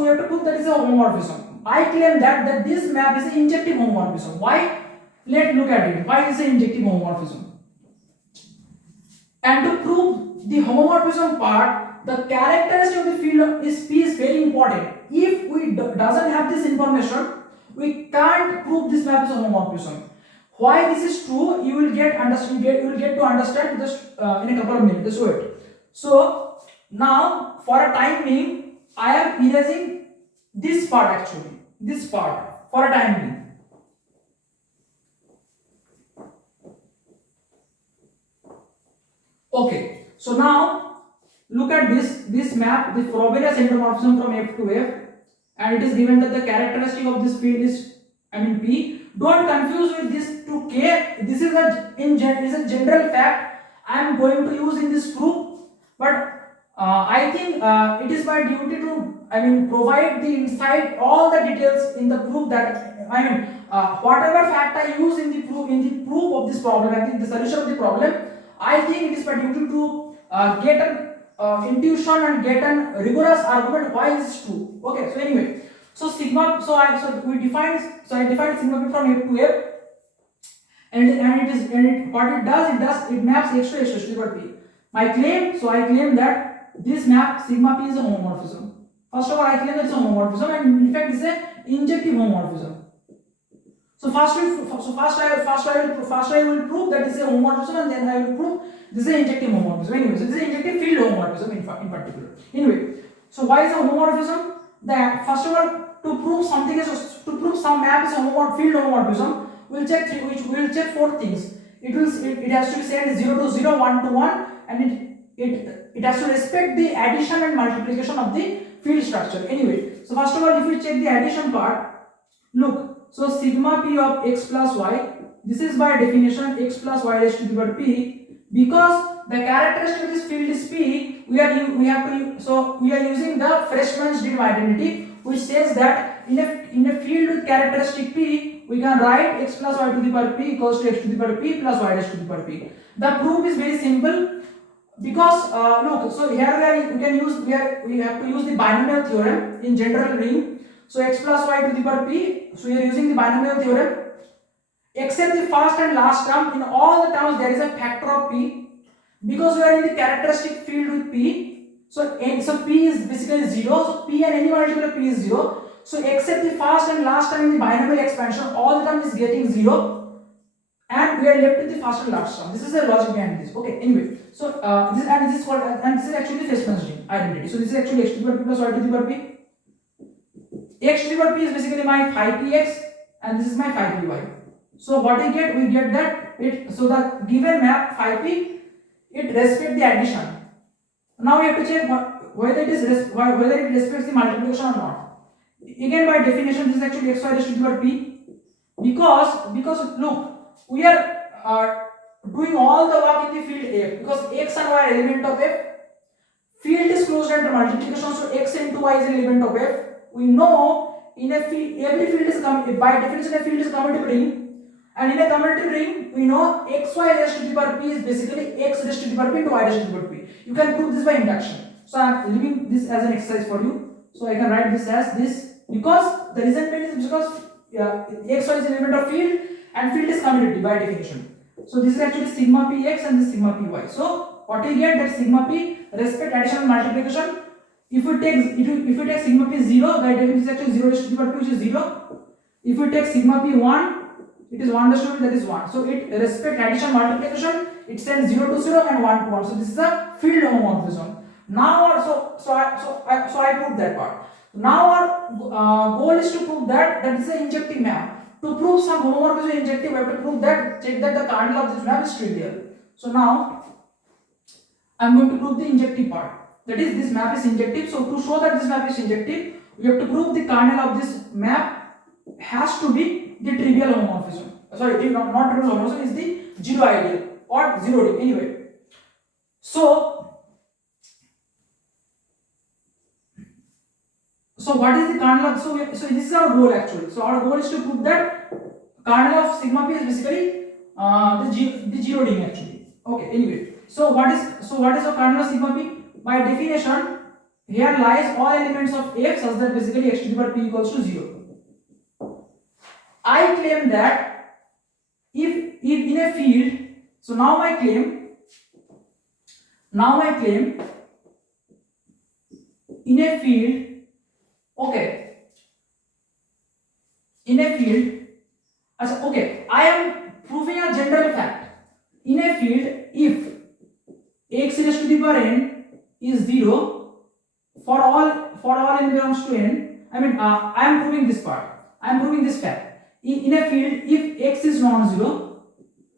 we have to prove that it's a homomorphism. I claim that this map is an injective homomorphism. Why? Let's look at it. Why is it an injective homomorphism? And to prove the homomorphism part, the characteristic of the field is P is very important. If we doesn't have this information, we can't prove this map is a homomorphism. Why this is true, you will get to understand just in a couple of minutes. Just wait. So now for a time being, I am erasing this part actually. This part for a time being. Okay. So now look at this map, the Frobenius endomorphism from F to F, and it is given that the characteristic of this field is P. Don't confuse with this to K. This is a general fact I am going to use in this proof, but I think it is my duty to provide the insight, all the details in the proof that whatever fact I use in the proof of this problem, I think the solution of the problem, I think it is my duty to get an intuition and get a rigorous argument why this is true. Okay, so anyway, so sigma, I defined sigma p from F to F, and what it does, it maps x to x to the power p. My claim, so I claim that this map sigma p is a homomorphism. First of all, I claim that it's a homomorphism, and in fact it's a injective homomorphism. So first I will prove that this is a homomorphism, and then I will prove this is an injective homomorphism. Anyway, so this is an injective field homomorphism in particular. Anyway, so why is a homomorphism? That first of all, to prove some map is a field homomorphism, we'll check four things. It has to be set 0 to 0, 1 to 1, and it has to respect the addition and multiplication of the field structure. Anyway, so first of all, if we check the addition part, look. So sigma p of x plus y, this is by definition x plus y raised to the power p, because the characteristic of this field is p. We are using the Freshman's div identity, which says that in a field with characteristic p, we can write x plus y to the power p equals to x to the power p plus y raised to the power p. The proof is very simple, because look, so here we have to use the binomial theorem in general ring. So x plus y to the power p, so we are using the binomial theorem. Except the first and last term, in all the terms there is a factor of p, because we are in the characteristic field with p. So p is basically 0, so p and any multiple of p is 0. So except the first and last term in the binomial expansion, all the term is getting 0, and we are left with the first and last term. This is the logic behind this. Okay, anyway, so this is actually Freshman's identity. So this is actually x to the power p plus y to the power p. X to the power p is basically my phi px, and this is my phi py. So what we get that so the given map phi p, it respects the addition. Now we have to check whether it respects the multiplication or not. Again, by definition, this is actually x y raised to the power p, because look, we are doing all the work in the field f, because x and y are element of f. Field is closed under multiplication, so x into y is an element of f. We know in a field, every field is by definition a field is a commutative ring, and in a commutative ring we know xy raised to the power p is basically x raised to the power p into y raised to the power p. You can prove this by induction. So I am leaving this as an exercise for you. So I can write this as this, because the reason is because xy is an element of field, and field is commutative by definition. So this is actually sigma px and this sigma py. So what we get, that sigma p respect addition and multiplication. If we take sigma p 0, by definition is actually 0 raised to the power p, which is 0. If we take sigma p 1, it is 1 raised to the, that is 1. So it respect addition multiplication, it sends 0 to 0 and 1 to 1. So this is a field homomorphism. Now I proved that part. Now our goal is to prove that is an injective map. To prove some homomorphism injective, we have to prove that, check that the kernel of this map is trivial. So now I am going to prove the injective part. That is, this map is injective. So to show that this map is injective, we have to prove the kernel of this map has to be the trivial homomorphism. Sorry, not trivial homomorphism, is the zero ideal or zero D. Anyway, so what is the kernel of, so this is our goal actually. So our goal is to prove that kernel of sigma p is basically the zero D actually. Okay, anyway, so what is the kernel of sigma p? By definition, here lies all elements of f such that basically x to the power p equals to 0. I claim that if in a field, so now my claim in a field, okay, I am proving a general fact. In a field, if x raised to the power n is 0 for all n belongs to n, I am proving this part. I am proving this fact. In a field, if x is non-zero,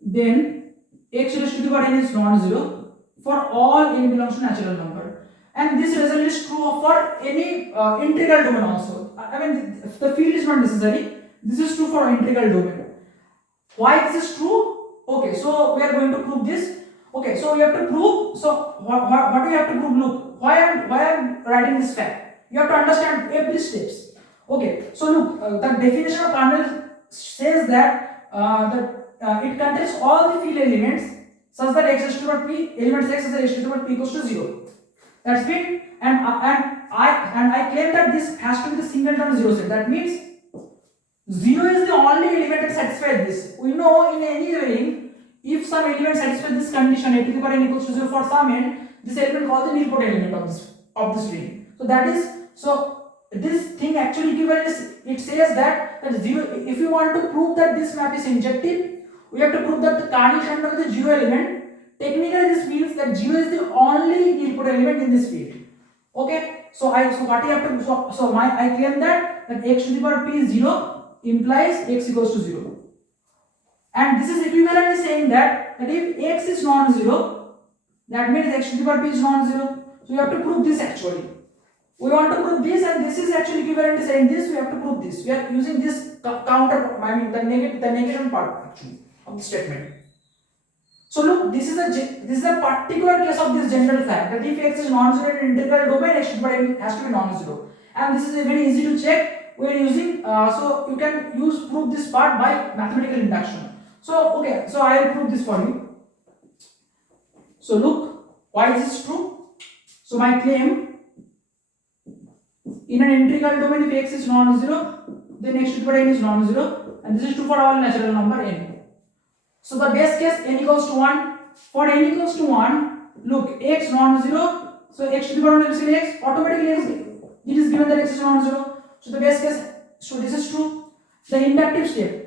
then x raised to the power n is non-zero for all n belongs to natural number. And this result is true for any integral domain also. The field is not necessary. This is true for integral domain. Why this is true? Okay, so we are going to prove this. Okay, so we have to prove. So what do you have to prove? Look, why I'm writing this fact. You have to understand every steps. Okay, so look, the definition of kernel says that it contains all the field elements such that x raised to the power p elements x raised to the power p equals to 0. That's it. And I claim that this has to be the singleton zero set. That means 0 is the only element that satisfies this. We know in any ring, if some element satisfies this condition, a to the power n equals to 0 for some n, this element called the nilpotent element of this ring. So that is, so this thing actually equivalent is, it says that 0, if you want to prove that this map is injective, we have to prove that the kernel should not be the 0 element. Technically this means that 0 is the only nilpotent element in this field. Okay, so what you have to, I claim that x to the power p is 0 implies x equals to 0. And this is equivalently saying that if x is non-zero, that means x to the power p is non-zero. So you have to prove this actually. We want to prove this, and this is actually equivalent to saying this. We have to prove this. We are using this counter, the negation part actually of the statement. So look, this is a particular case of this general fact that if x is non-zero in integral domain, x to the power n has to be non-zero. And this is very easy to check. We are using so you can prove this part by mathematical induction. So okay, so I will prove this for you. So look, why is this true? So my claim, in an integral domain, if x is non-zero, then x to the power n is non-zero, and this is true for all natural number n. So the base case n equals to 1. For n equals to 1, look, x non-zero, so x to the power n is x, automatically it is given that x is non-zero. So the base case, so this is true. The inductive step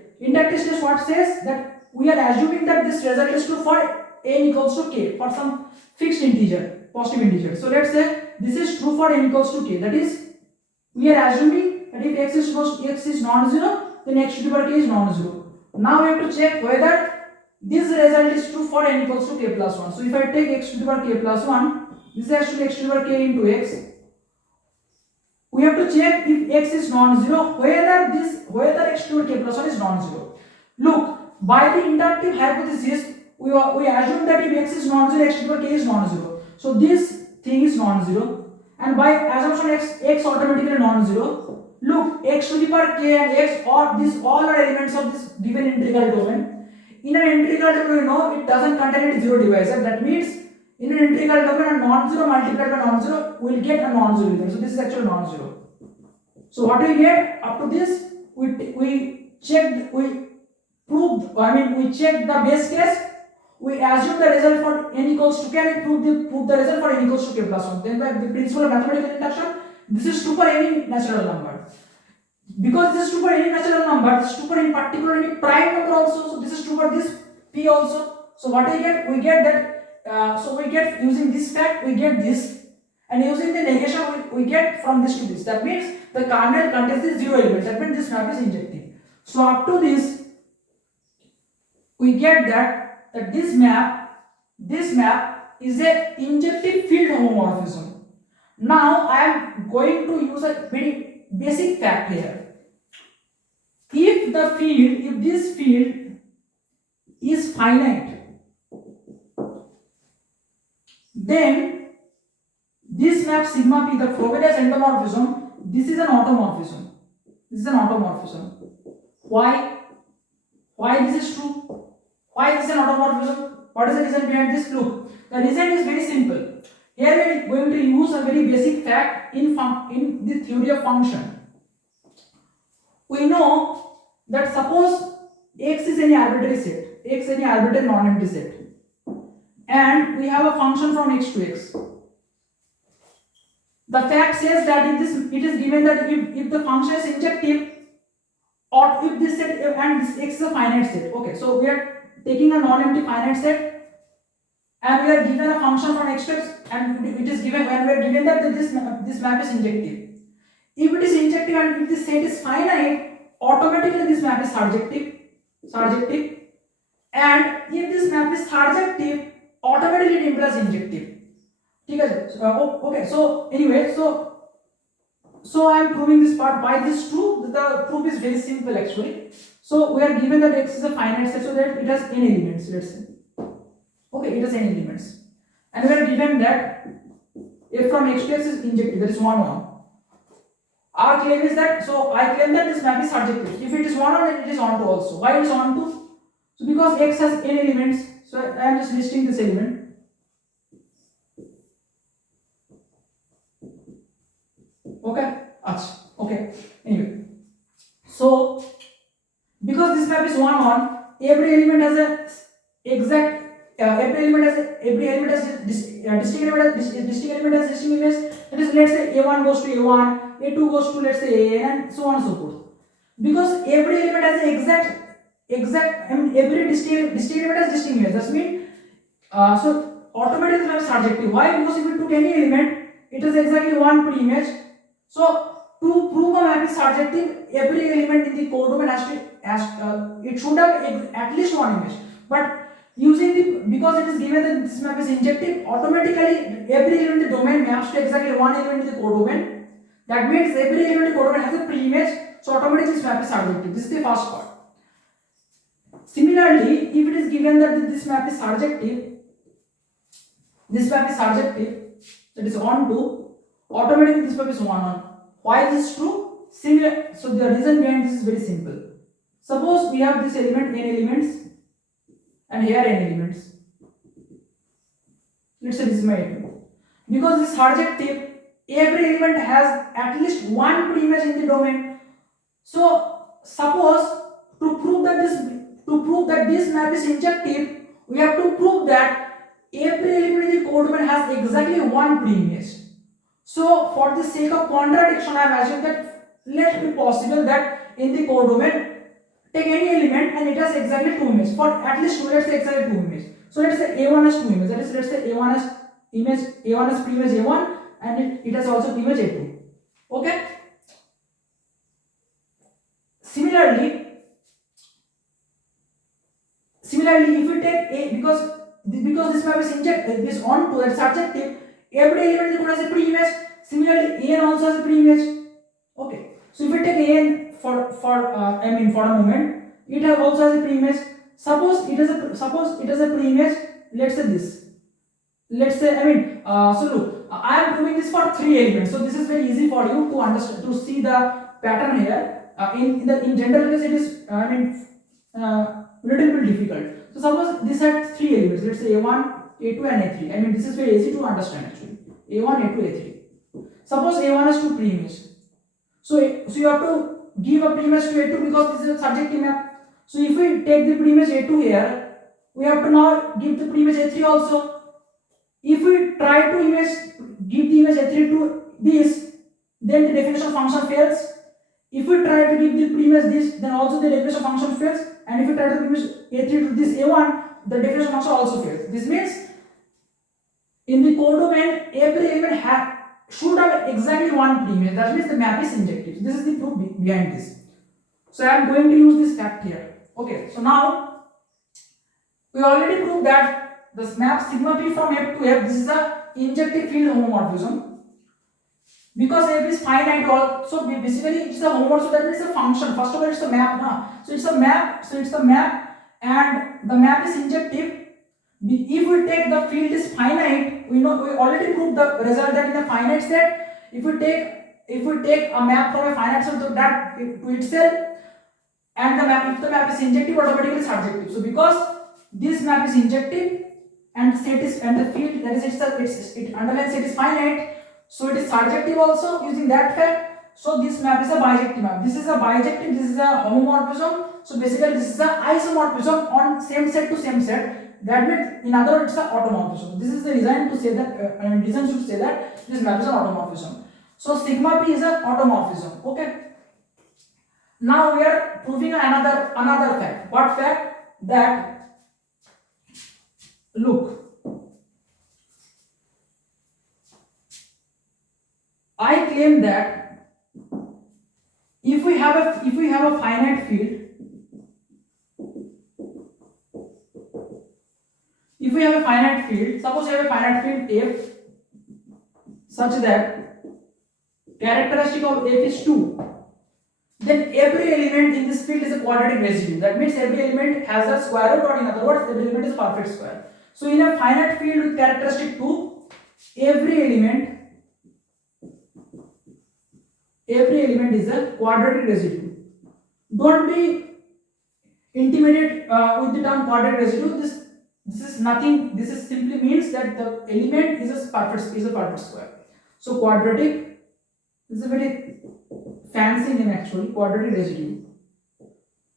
what says that we are assuming that this result is true for n equals to k, for some fixed integer, positive integer. So let's say this is true for n equals to k. That is, we are assuming that if x is non-zero, then x to the power k is non-zero. Now we have to check whether this result is true for n equals to k plus 1. So if I take x to the power k plus 1, this is actually x to the power k into x. We have to check if x is non-zero, whether x to the power k plus 1 is non-zero. Look, by the inductive hypothesis, we assume that if x is non-zero, x to the power k is non-zero. So this thing is non-zero, and by assumption x automatically non-zero. Look, x to the power k and x, or these all are elements of this given integral domain. In an integral domain, you know, it doesn't contain any zero divisor. That means in an integral domain, a non-zero multiplied by non-zero will get a non-zero element. So this is actually non-zero. So what do we get up to this? We checked the base case. We assume the result for n equals to k, and prove the result for n equals to k plus 1. Then by the principle of mathematical induction, this is true for any natural number. Because this is true for any natural number, this is true for any particular any prime number also. So this is true for this p also. So what we get? We get that. So we get, using this fact, we get this, and using the negation, we get from this to this. That means the kernel contains the zero element. That means this map is injective. So up to this, we get that this map is a injective field homomorphism. Now I am going to use a very basic fact here. If this field is finite, then this map sigma p, the Frobenius endomorphism, this is an automorphism. Why this is true? Why this is an automorphism? What is the reason behind this? Look, the reason is very simple. Here we are going to use a very basic fact in the theory of function. We know that suppose x is any arbitrary set, x any arbitrary non-empty set, and we have a function from x to x. The fact says that it is given that if the function is injective, or if this set and this x is a finite set. Okay, so taking a non-empty finite set, and we are given a function from x to x, and it is given when we are given that this map is injective. If it is injective and if the set is finite, automatically this map is surjective, and if this map is surjective, automatically it implies injective. Okay, so anyway, so I am proving this part. Why this true? The proof is very simple actually. So we are given that x is a finite set, so that it has n elements, let's say. Okay, it has n elements, and we are given that f from x to x is injective, that is 1 1. Our claim is that, so I claim that this map is surjective. If it is 1 1, then it is onto also. Why it is onto? So because x has n elements, so I am just listing this element. Okay, okay. Anyway, so because this map is 1 1, every element has a exact every element has distinct element has distinct image. That is, let's say a1 goes to a1, a2 goes to, let's say, an, and so on and so forth. Because every element has an exact every distinct element has distinct image. That means so automatically it is surjective. Why? Because if you took any element, it has exactly one pre-image. So to prove a map is surjective, every element in the codomain it should have at least one image. But using because it is given that this map is injective, automatically every element in the domain maps to exactly one element in the codomain. That means every element in the codomain has a pre-image, so automatically this map is surjective. This is the first part. Similarly, if it is given that this map is surjective, that is onto, automatically this map is 1 1. Why this is true? Similar. So the reason behind this is very simple. Suppose we have this element n elements, and here n elements. Let's say this is my element. Because this surjective, every element has at least one pre-image in the domain. So suppose to prove that this map is injective, we have to prove that every element in the codomain has exactly one pre-image. So for the sake of contradiction, I have assumed that let it be possible that in the codomain, take any element and it has exactly two images. For at least two, let's say exactly two images. So let's say a1 has two images. That is, let's say a1 has pre-image a1, and it has also pre-image a2. Okay. Similarly, if we take a, because this map is injected, this onto that surjective, every element in the code has a pre-image. Similarly, an also has a pre-image. Okay. So if we take an for a moment, it also has a pre-image. Suppose it has a pre-image. Let's say this. Let's say so look, I am proving this for 3 elements. So this is very easy for you to understand, to see the pattern here. In general case, it is little bit difficult. So suppose this had 3 elements. Let's say a1, a2, and a3. This is very easy to understand actually. a1, a2, a3. Suppose a1 has 2 pre-images. So you have to give a pre-image to a2 because this is a surjective map. So if we take the pre-image a2 here, we have to now give the pre-image a3 also. If we try to give the image a3 to this, then the definition of function fails. If we try to give the pre-image this, then also the definition of function fails. And if we try to give a3 to this a1, the definition of function also fails. This means in the codomain, every element should have exactly one pre-image. That means the map is injective. This is the proof behind this. So I am going to use this fact here. Okay, so now we already proved that this map sigma p from F to F, this is a injective field homomorphism. Because F is finite, so basically it's a homomorphism, so that means a function. First of all, it's a map now. So it's a map, and the map is injective. If we take the field is finite, we already proved the result that in a finite set, if we take a map from a finite set to that to itself, and if the map is injective, automatically it's surjective. So because this map is injective and the field, that is it underlying set is finite, so it is surjective also using that fact. So this map is a bijective map. This is a bijective, this is a homomorphism. So basically this is a isomorphism on same set to same set. That means in other words it's a automorphism. This is the reason to say that reason should say that this map is an automorphism. So sigma p is an automorphism. Okay. Now we are proving another fact. What fact? That look, I claim that if we have a finite field, if we have a finite field, suppose we have a finite field f such that characteristic of f is 2, then every element in this field is a quadratic residue. That means every element has a square root, or in other words, every element is a perfect square. So in a finite field with characteristic 2, every element is a quadratic residue. Don't be intimidated with the term quadratic residue. This is nothing. This is simply means that the element is a perfect square. So quadratic is a very fancy name actually, quadratic residue.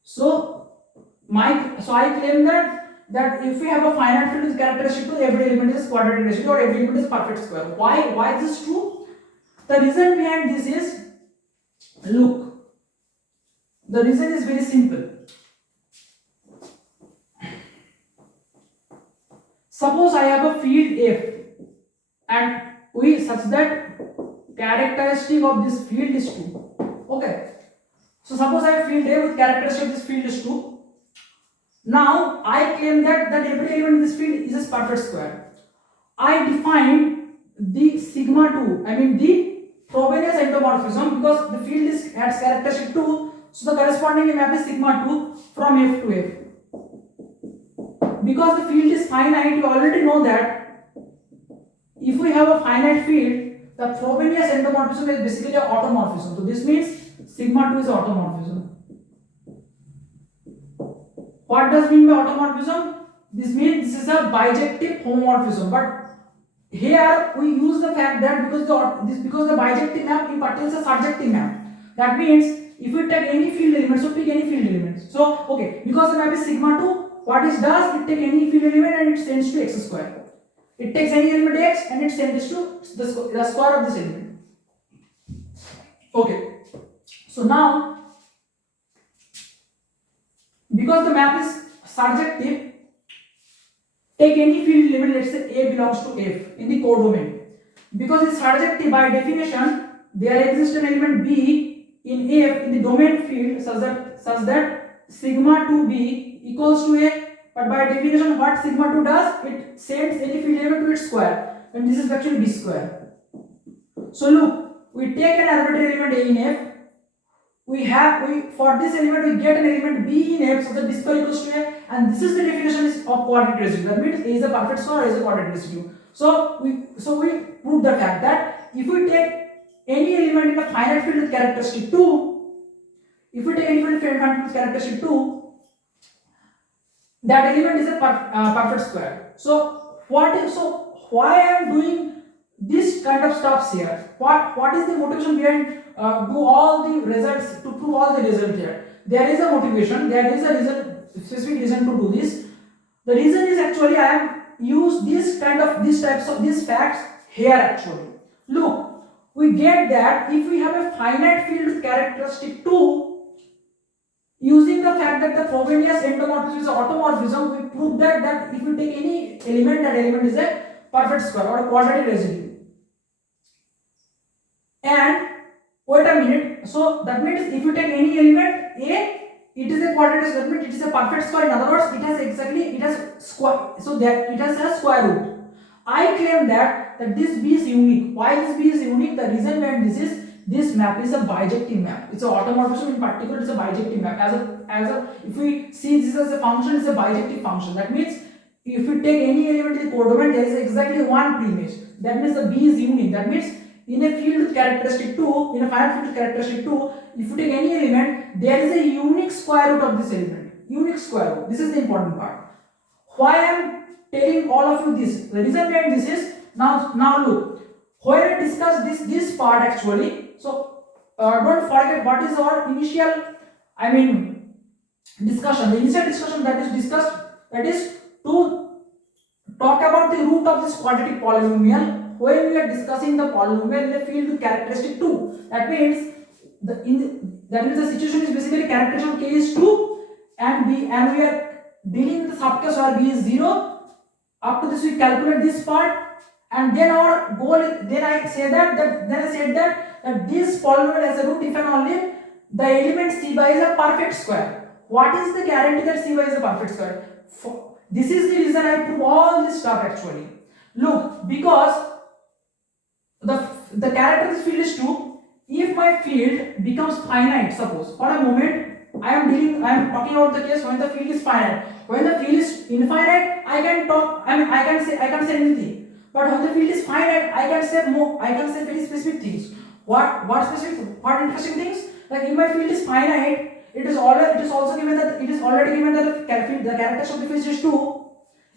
So I claim that if we have a finite field with characteristic 2, every element is quadratic residue, or every element is perfect square. Why this is true? The reason behind this is, look, the reason is very simple. Suppose I have a field f and such that characteristic of this field is 2. Okay. So suppose I have field A with characteristic of this field is 2. Now I claim that every element in this field is a perfect square. I define the sigma 2, I mean the Frobenius endomorphism, because the field has characteristic 2, so the corresponding map is sigma 2 from f to f. Because the field is finite, you already know that if we have a finite field, the Frobenius endomorphism is basically an automorphism. So this means sigma 2 is automorphism. What does mean by automorphism? This means this is a bijective homomorphism. But here we use the fact that because the bijective map in particular is a surjective map. That means if we take any field element, so pick any field element. So okay, because the map is sigma 2, what it does, it takes any field element and it sends to x square. It takes any element x and it sends to the square of this element. Okay. So now, because the map is surjective, take any field element, let's say A belongs to F in the codomain. Because it's surjective, by definition, there exists an element B in F in the domain field such that sigma 2B equals to A. But by definition, what sigma 2 does, it sends any field element to its square, and this is actually B square. So look, we take an arbitrary element A in F. For this element we get an element B in F, so that B square equals to A, and this is the definition of quadratic residue. That means A is a perfect square, A is a quadratic residue. So we prove the fact that if we take any element in a finite field with characteristic 2, if we take any element with characteristic 2, that element is a perfect square. So why I am doing this kind of stuffs here? What is the motivation behind do all the results, to prove all the results here? There is a motivation, there is a reason, specific reason to do this. The reason is actually I have used these types of these facts here actually. Look, we get that if we have a finite field with characteristic 2, using the fact that the Frobenius endomorphism is automorphism, we prove that if we take any element, that element is a perfect square or a quadratic residue. And wait a minute, so that means if you take any element A, it is a quadratic, that means it is a perfect square. In other words, it has square, so that it has a square root. I claim that this B is unique. Why this B is unique? The reason behind this is this map is a bijective map. It's an automorphism, in particular it's a bijective map. If we see this as a function, it's a bijective function. That means if you take any element in the codomain, there is exactly one preimage. That means the B is unique. That means in a field with characteristic 2, in a finite field with characteristic 2, if you take any element, there is a unique square root of this element. Unique square root. This is the important part. Why I am telling all of you this? The reason behind this is, now look, where I discuss this part actually. So don't forget what is our initial, discussion. The initial discussion that is discussed, that is to talk about the root of this quadratic polynomial. When we are discussing the polynomial in a field with characteristic 2, that means the situation is basically characteristic of k is 2 and we are dealing with the subcase where b is 0. Up to this we calculate this part, and then our goal is, then I said that this polynomial has a root if and only the element c by is a perfect square. What is the guarantee that c by is a perfect square? This is the reason I prove all this stuff actually. Look, because the character of this field is 2. If my field becomes finite, suppose for a moment I am talking about the case when the field is finite. When the field is infinite, I can say anything. But when the field is finite, I can say very specific things. What specific? What interesting things? Like if my field is finite, it is also given that it is already given that the characteristic of the field is 2.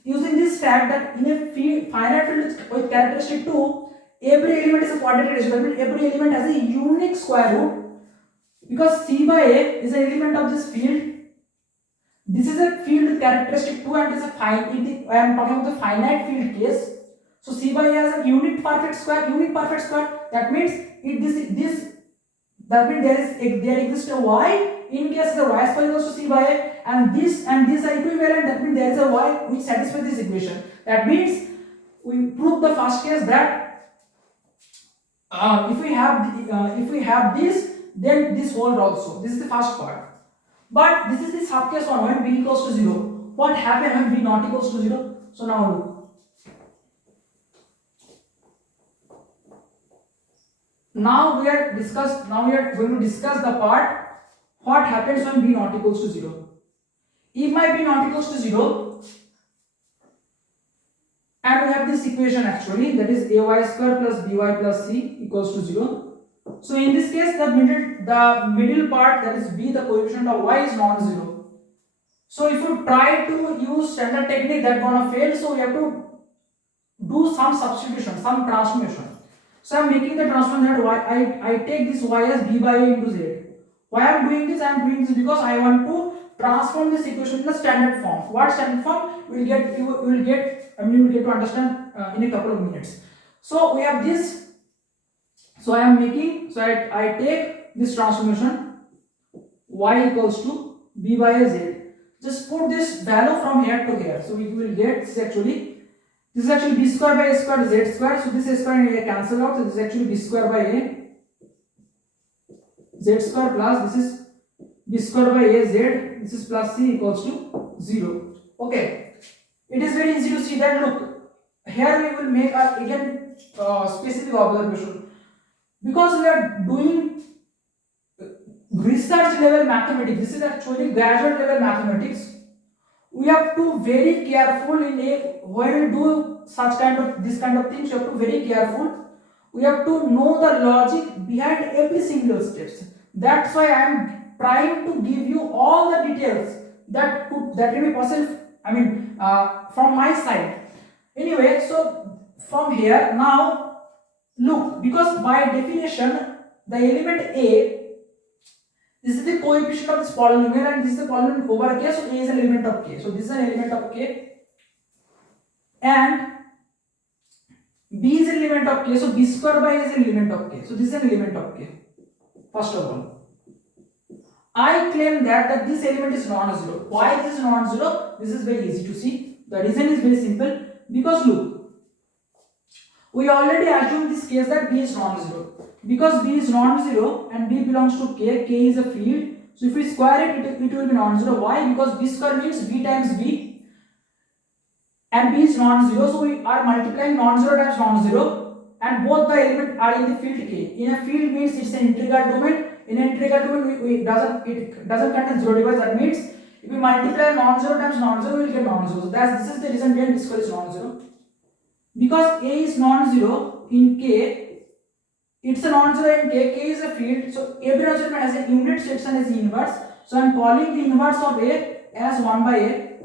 Using this fact that in a finite field with characteristic 2, every element is a quadratic ratio. That means every element has a unique square root. Because c by a is an element of this field. This is a field with characteristic 2 and it is a I am talking about the finite field case. So c by a has a unique perfect square. That means there exists a y in case the y square equals to c by a, and this are equivalent. That means there is a y which satisfies this equation. That means we prove the first case that if we have this, then this holds also. This is the first part. But this is the sub case one when b equals to 0. What happens when b not equals to 0? So now look. Now we are going to discuss the part what happens when b not equals to 0. If my b not equals to 0, and we have this equation actually, that is ay square plus by plus c equals to 0. So in this case, the middle part, that is b, the coefficient of y is non-zero. So if you try to use standard technique, that gonna fail. So we have to do some substitution, some transformation. So I am making the transformation that I take this y as b by a into z. Why I am doing this? I am doing this because I want to transform this equation in a standard form. What standard form? You will get to understand in a couple of minutes. So we have this. So I take this transformation y equals to b by a z. Just put this value from here to here. So we will get this is actually b square by a square z square. So this a square and a cancel out. So this is actually b square by a z square plus this is b square by a z. This is plus c equals to 0. Okay. It is very easy to see that. Look, here we will make again specific observation. Because we are doing research level mathematics, this is actually graduate level mathematics. We have to very careful when we do this kind of things. You have to very careful. We have to know the logic behind every single steps. That's why I am trying to give you all the details that may be possible. From my side. Anyway, so from here now. Look, because by definition, the element a, this is the coefficient of this polynomial and this is the polynomial over k, so a is an element of k. So this is an element of k and b is an element of k, so b square by is an element of k. So this is an element of k. First of all, I claim that this element is non-zero. Why this is non-zero? This is very easy to see. The reason is very simple, because look, we already assumed this case that b is non-zero. Because b is non-zero and b belongs to k is a field. So if we square it will be non-zero. Why? Because b square means b times b and b is non-zero. So we are multiplying non-zero times non-zero and both the elements are in the field k. In a field means it's an integral domain. In an integral domain it doesn't contain zero divisor. That means if we multiply non-zero times non-zero we will get non-zero. So this is the reason behind b square is non-zero. Because a is non-zero in k, it's a non-zero in k is a field, so every non-zero has a unit section as the inverse. So I am calling the inverse of a as 1 by a.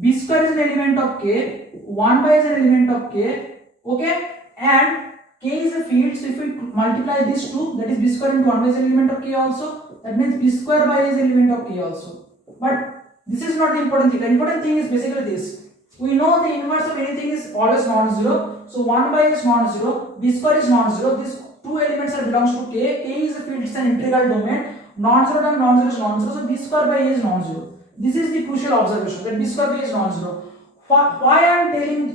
B square is an element of k, 1 by is an element of k, okay, and k is a field. So if we multiply these two, that is b square into 1 by is an element of k also. That means b square by is an element of k also. But this is not the important thing. The important thing is basically this. We know the inverse of anything is always non-zero. So 1 by is non-zero, b square is non-zero. These two elements are belongs to k. K is a field, it's an integral domain. Non-zero times non-zero is non-zero. So b square by a is non-zero. This is the crucial observation that b square by is non-zero. why I am telling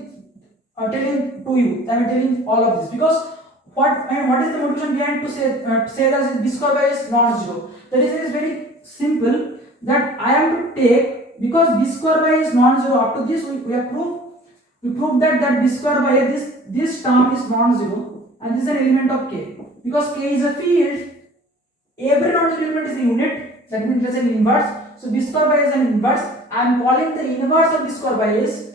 to you, I am telling all of this, because what is the motivation behind to say that b square by is non-zero. The reason is very simple, that I am to take, because b square by is non-zero. Up to this we have proved that b square by this term is non-zero, and this is an element of k. Because k is a field, every non-zero element is a unit, that means it is an inverse. So b square by is an inverse. I am calling the inverse of b square by is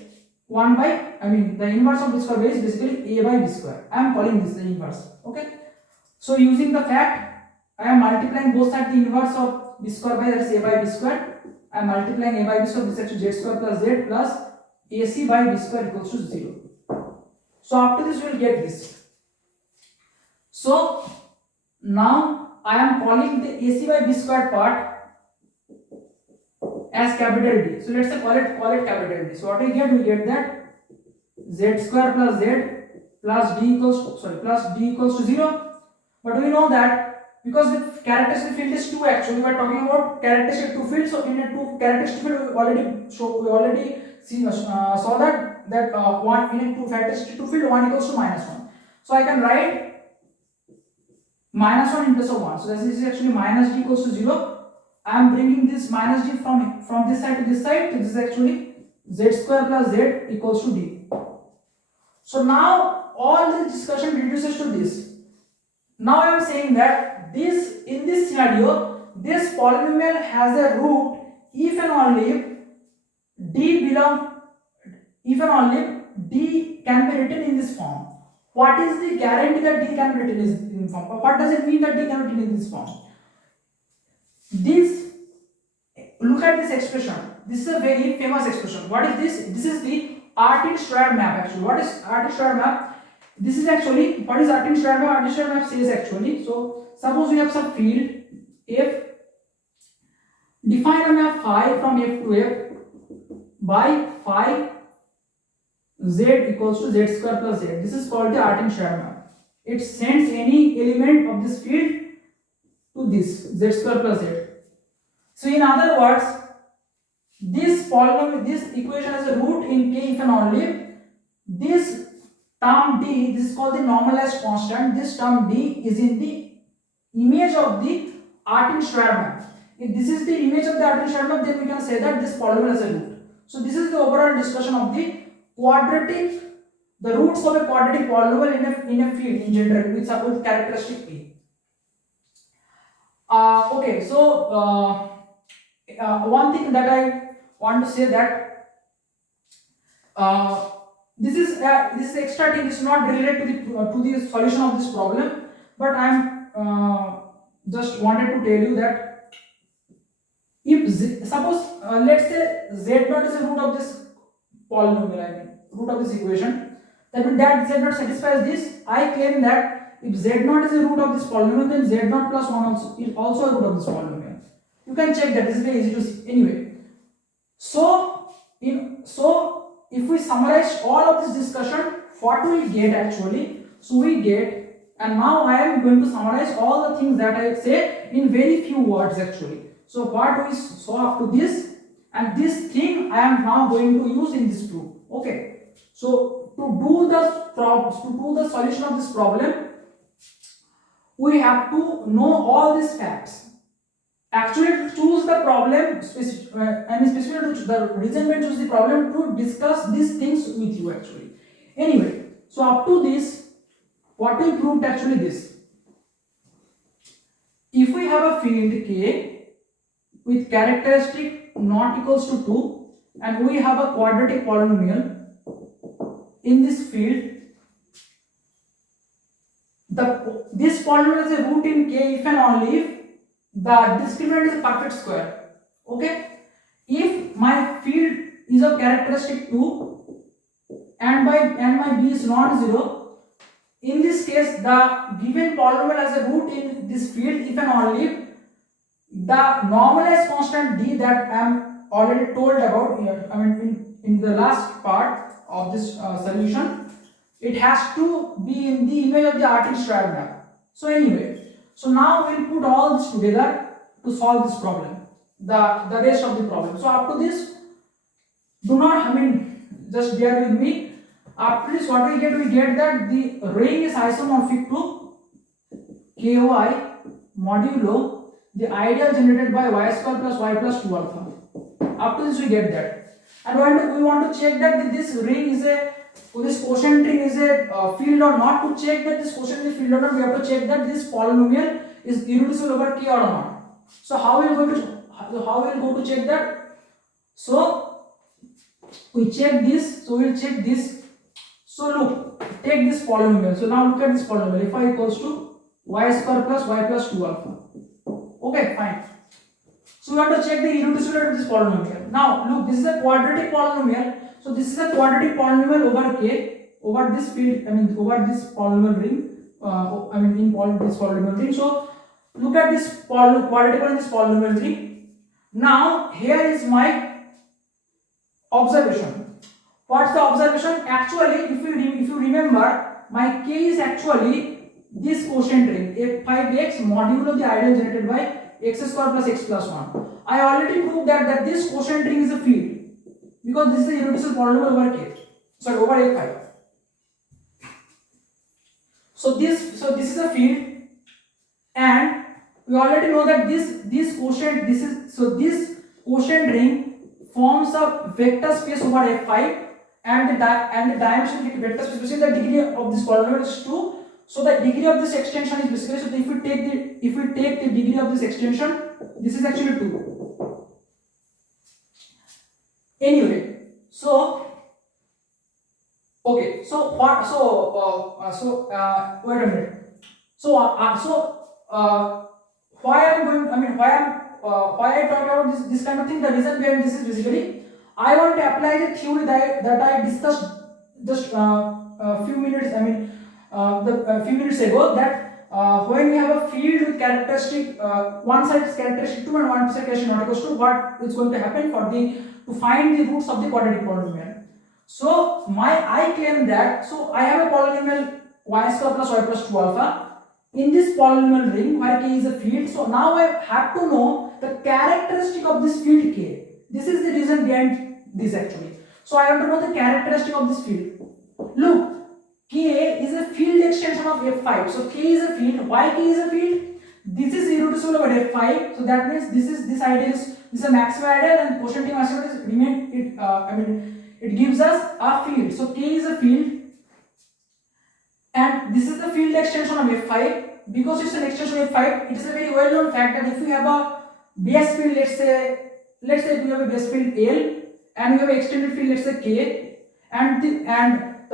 1 by, I mean the inverse of b square by is basically a by b square. I am calling this the inverse. Okay. So using the fact, I am multiplying both sides the inverse of b square by, that is a by b square. I am multiplying a by b square, this is actually z square plus z plus ac by b square equals to 0. So after this we will get this. So now I am calling the ac by b square part as capital D. So let's say call it capital D. So what we get that z square plus z plus d equals to 0. But we know that because the characteristic field is 2, actually we are talking about characteristic 2 field. So in a 2 characteristic field we already saw that one in a 2 characteristic 2 field 1 equals to -1. So I can write -1 in place of 1. So this is actually minus d equals to 0. I am bringing this minus d from this side to this side. So this is actually z square plus z equals to d. So now all this discussion reduces to this. Now I am saying that in this scenario, this polynomial has a root if and only d can be written in this form. What is the guarantee that d can be written in this form? What does it mean that d can be written in this form? Look at this expression. This is a very famous expression. What is this? This is the Artin-Schreier map actually. What is Artin-Schreier map? This is actually, what is Artin-Schreier map? Artin-Schreier map says actually, so suppose we have some field f, define a map phi from f to f by phi z equals to z square plus z. This is called the Artin-Schreier map. It sends any element of this field to this z square plus z. So in other words, this polynomial, this equation has a root in k if and only this term d, this is called the normalized constant. This term d is in the image of the Artin-Schreier map. If this is the image of the Artin-Schreier map, then we can say that this polynomial has a root. So this is the overall discussion of the quadratic, the roots of a quadratic polynomial in a field in general with characteristic p. Okay, so one thing that I want to say that this is extra thing. Is not related to the solution of this problem, but I am just wanted to tell you that if suppose let's say z0 is the root of this polynomial, I mean root of this equation, that means that z0 satisfies this. I claim that if z0 is the root of this polynomial, then z0 plus 1 is also a root of this polynomial. You can check that. This is very easy to see. Anyway, so if we summarize all of this discussion, what do we get actually? So we get, and now I am going to summarize all the things that I say in very few words actually. So what we saw up to this, and this thing I am now going to use in this proof. Okay. So to do the solution of this problem, we have to know all these facts. Actually, to choose the problem, specifically the reason we choose the problem to discuss these things with you actually. Anyway, so up to this, what we proved actually this. If we have a field K with characteristic not equals to 2 and we have a quadratic polynomial in this field, this polynomial has a root in K if and only if the discriminant is a perfect square. Okay, if my field is of characteristic 2 and my b is non-zero, in this case the given polynomial has a root in this field if and only if the normalized constant d that I am already told about here, I mean in the last part of this solution, it has to be in the image of the Artin-Schreier map. So anyway, so now we'll put all this together to solve this problem, the rest of the problem. So up to this, do not, just bear with me. After this, what we get? We get that the ring is isomorphic to ky modulo the ideal generated by y square plus y plus 2 alpha. After this, we get that, and we want to check that this ring is this quotient ring is a field or not. To check that this quotient is field or not, we have to check that this polynomial is irreducible over k or not. So how we will go to check that? So we check this. So we will check this. So look, take this polynomial. So now look at this polynomial. F equals to y square plus y plus 2 alpha. Okay, fine. So we want to check the irreducibility of this polynomial. Now look, this is a quadratic polynomial. So this is a quadratic polynomial over k, over this field, over this polynomial ring. This polynomial ring. So look at this quadratic in this polynomial ring. Now here is my observation. What's the observation? Actually, if you remember, my k is actually this quotient ring f5x modulo the ideal generated by x square plus x plus 1. I already proved that this quotient ring is a field because this is a irreducible polynomial over k. Sorry, over f5. So this is a field, and we already know that this quotient ring forms a vector space over f5, and the dimension of the vector space, basically the degree of this polynomial is 2. So the degree of this extension is basically, so if we take the degree of this extension, this is actually 2. Anyway, so okay, so what? Wait a minute. Why I talk about this kind of thing? The reason behind this is basically I want to apply the theory that I discussed just a few minutes. A few minutes ago, that when we have a field with characteristic, one side is characteristic 2 and one side characteristic not equals to, what is going to happen to find the roots of the quadratic polynomial. So I claim that, so I have a polynomial y square plus y plus 2 alpha in this polynomial ring where k is a field. So now I have to know the characteristic of this field k. This is the reason behind this actually. So I want to know the characteristic of this field. Look, k is a field extension of f5. So k is a field. Why k is a field? This is irreducible over f5. So that means this ideal is a maximum ideal, and quotient maximum is it gives us a field. So k is a field, and this is the field extension of f5. Because it's an extension of f5, it is a very well known fact that if we have a base field, let's say we have a base field L, and we have an extended field, let's say k, and the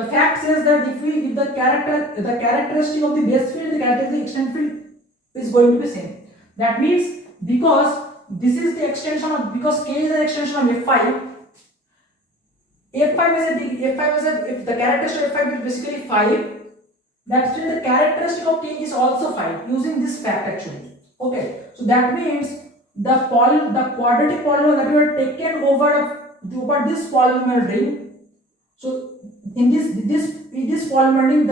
fact says that if the characteristic of the base field, the characteristic of the extended field is going to be same. That means because this is the extension of, because k is an extension of f5. If the characteristic of f5 is basically 5, that means the characteristic of k is also 5 using this fact actually. Okay, so that means the quadratic polynomial that we have taken over this polynomial ring. So in this polynomial ring,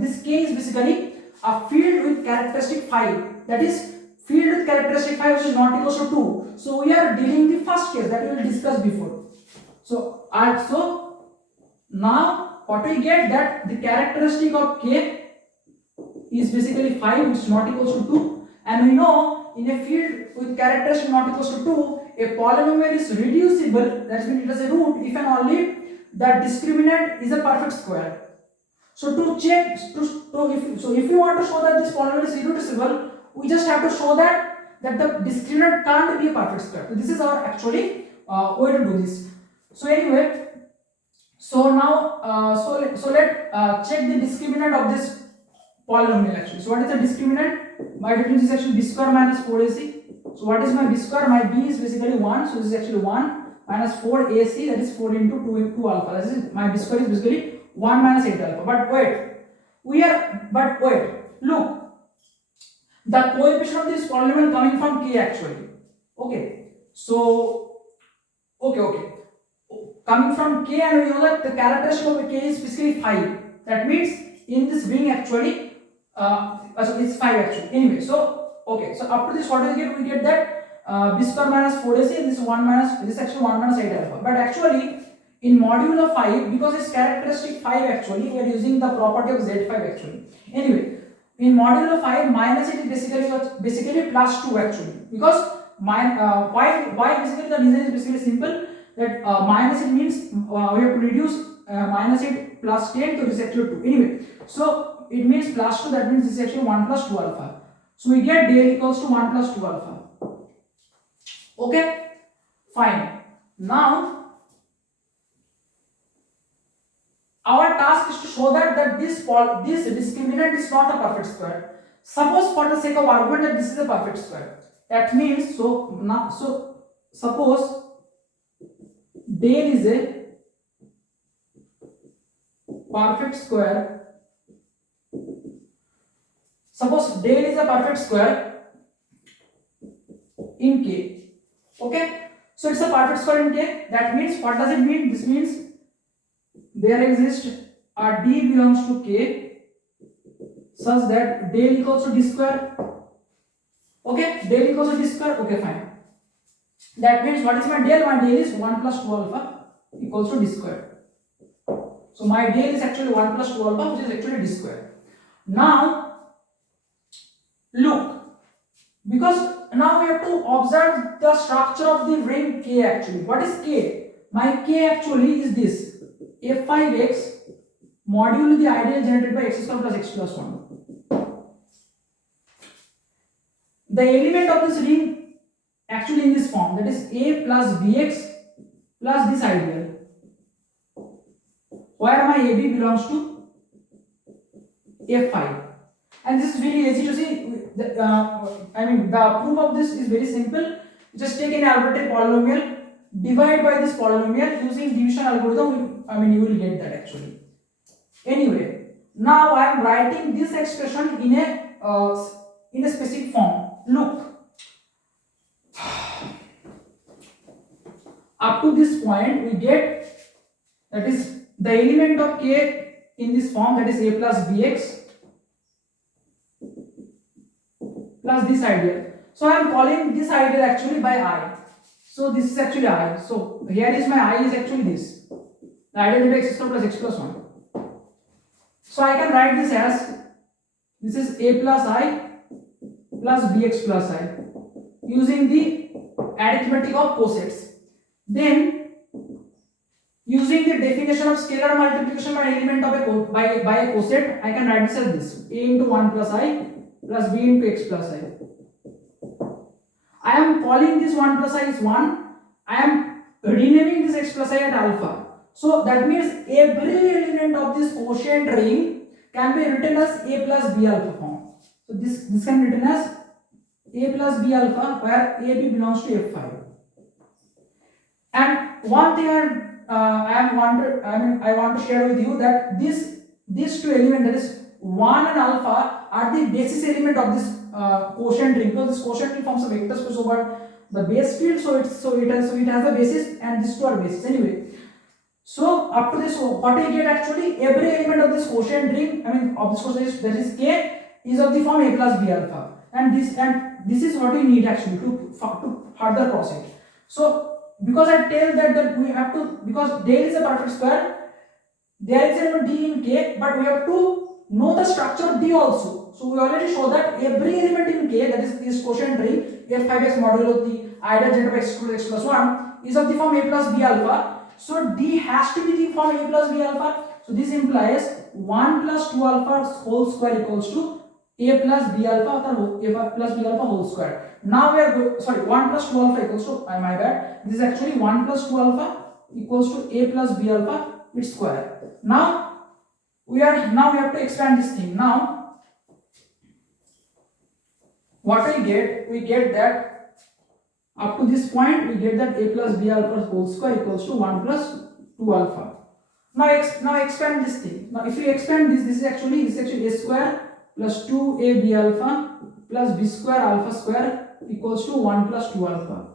this k is basically a field with characteristic 5. That is field with characteristic 5 which is not equal to 2. So we are dealing the first case that we will discuss before. So now what we get, that the characteristic of k is basically 5 which is not equal to 2, and we know in a field with characteristic not equal to 2, a polynomial is reducible. That means it has a root if and only the discriminant is a perfect square. So to check, if you want to show that this polynomial is irreducible, we just have to show that the discriminant can't be a perfect square. So this is our actually way to do this. So anyway, so now let check the discriminant of this polynomial actually. So what is the discriminant? My difference is actually b square minus 4ac. So what is my b square? My b is basically 1, so this is actually 1 minus 4ac, that is 4 into 2 alpha. That is my b square is basically 1 minus 8 alpha. But wait, look, the coefficient of this polynomial coming from k actually. Okay, so okay. Coming from k, and we know that the characteristic of k is basically 5. That means in this ring actually, so it's 5 actually. Anyway, so okay. So after this, what do we get? We get that b square minus 4ac, and this 1 minus, this is actually 1 minus 8 alpha. But actually in modulo 5, because it's characteristic 5, actually we are using the property of z5 actually. Anyway, in modulo 5, minus 8 is basically plus 2 actually, because why basically the reason is basically simple, that minus it means we have to reduce minus 8 plus 10, so this is actually 2. Anyway, so it means plus 2, that means this is actually 1 plus 2 alpha. So we get del equals to 1 plus 2 alpha. Okay, fine. Now our task is to show that this discriminant is not a perfect square. Suppose for the sake of argument that this is a perfect square. That means, suppose del is a perfect square. Suppose del is a perfect square in K. Okay, so it's a perfect square in K. That means, what does it mean? This means there exists a D belongs to K such that del equals to D square. Okay, del equals to D square. Okay, fine. That means, what is my del? My del is 1 plus 2 alpha equals to D square. So my del is actually 1 plus 2 alpha, which is actually D square. Now look, because now we have to observe the structure of the ring K actually. What is K? My K actually is this f5x modulo the ideal generated by x square plus x plus 1. The element of this ring actually in this form, that is a plus bx plus this ideal, where my ab belongs to f5. And this is very easy to see. I mean, the proof of this is very simple. Just take an arbitrary polynomial, divide by this polynomial using division algorithm. I mean, you will get that actually. Anyway, now I am writing this expression in a specific form. Look, up to this point we get, that is the element of K in this form, that is a plus bx plus this ideal. So I am calling this ideal actually by I. So this is actually I. So here is my I is actually this. The ideal is x square plus x plus 1. So I can write this as, this is a plus I plus bx plus I using the arithmetic of cosets. Then using the definition of scalar multiplication by element of by a coset, I can write this as this: a into 1 plus I plus b into x plus I. I am calling this 1 plus I is 1. I am renaming this x plus I at alpha. So that means every element of this quotient ring can be written as a plus b alpha form. So this can be written as a plus b alpha, where ab belongs to f5. And one thing I want to share with you, that these two elements, that is 1 and alpha, are the basis element of this quotient ring, because this quotient ring forms a vector space over the base field, so it has a basis, and these two are basis. Anyway, so up to this, what we get actually, every element of this quotient ring, I mean of this quotient, that is K, is of the form a plus b alpha, and this is what we need actually to further proceed. So because I tell that we have to, because del is a perfect square, there is a d in K, but we have to know the structure of D also. So we already show that every element in K, that is this quotient ring f5x modulo the ideal generated by x square x plus 1, is of the form a plus b alpha. So D has to be the form a plus b alpha. So this implies 1 plus 2 alpha whole square equals to a plus b alpha, or a plus b alpha whole square. Now we are going, sorry, 1 plus 2 alpha equals to, my bad, this is actually 1 plus 2 alpha equals to a plus b alpha its square. Now we have to expand this thing. Now what we get that up to this point we get that a plus b alpha whole square equals to 1 plus 2 alpha. Now expand this thing. Now if we expand this is actually a square plus 2ab alpha plus b square alpha square equals to 1 plus 2 alpha.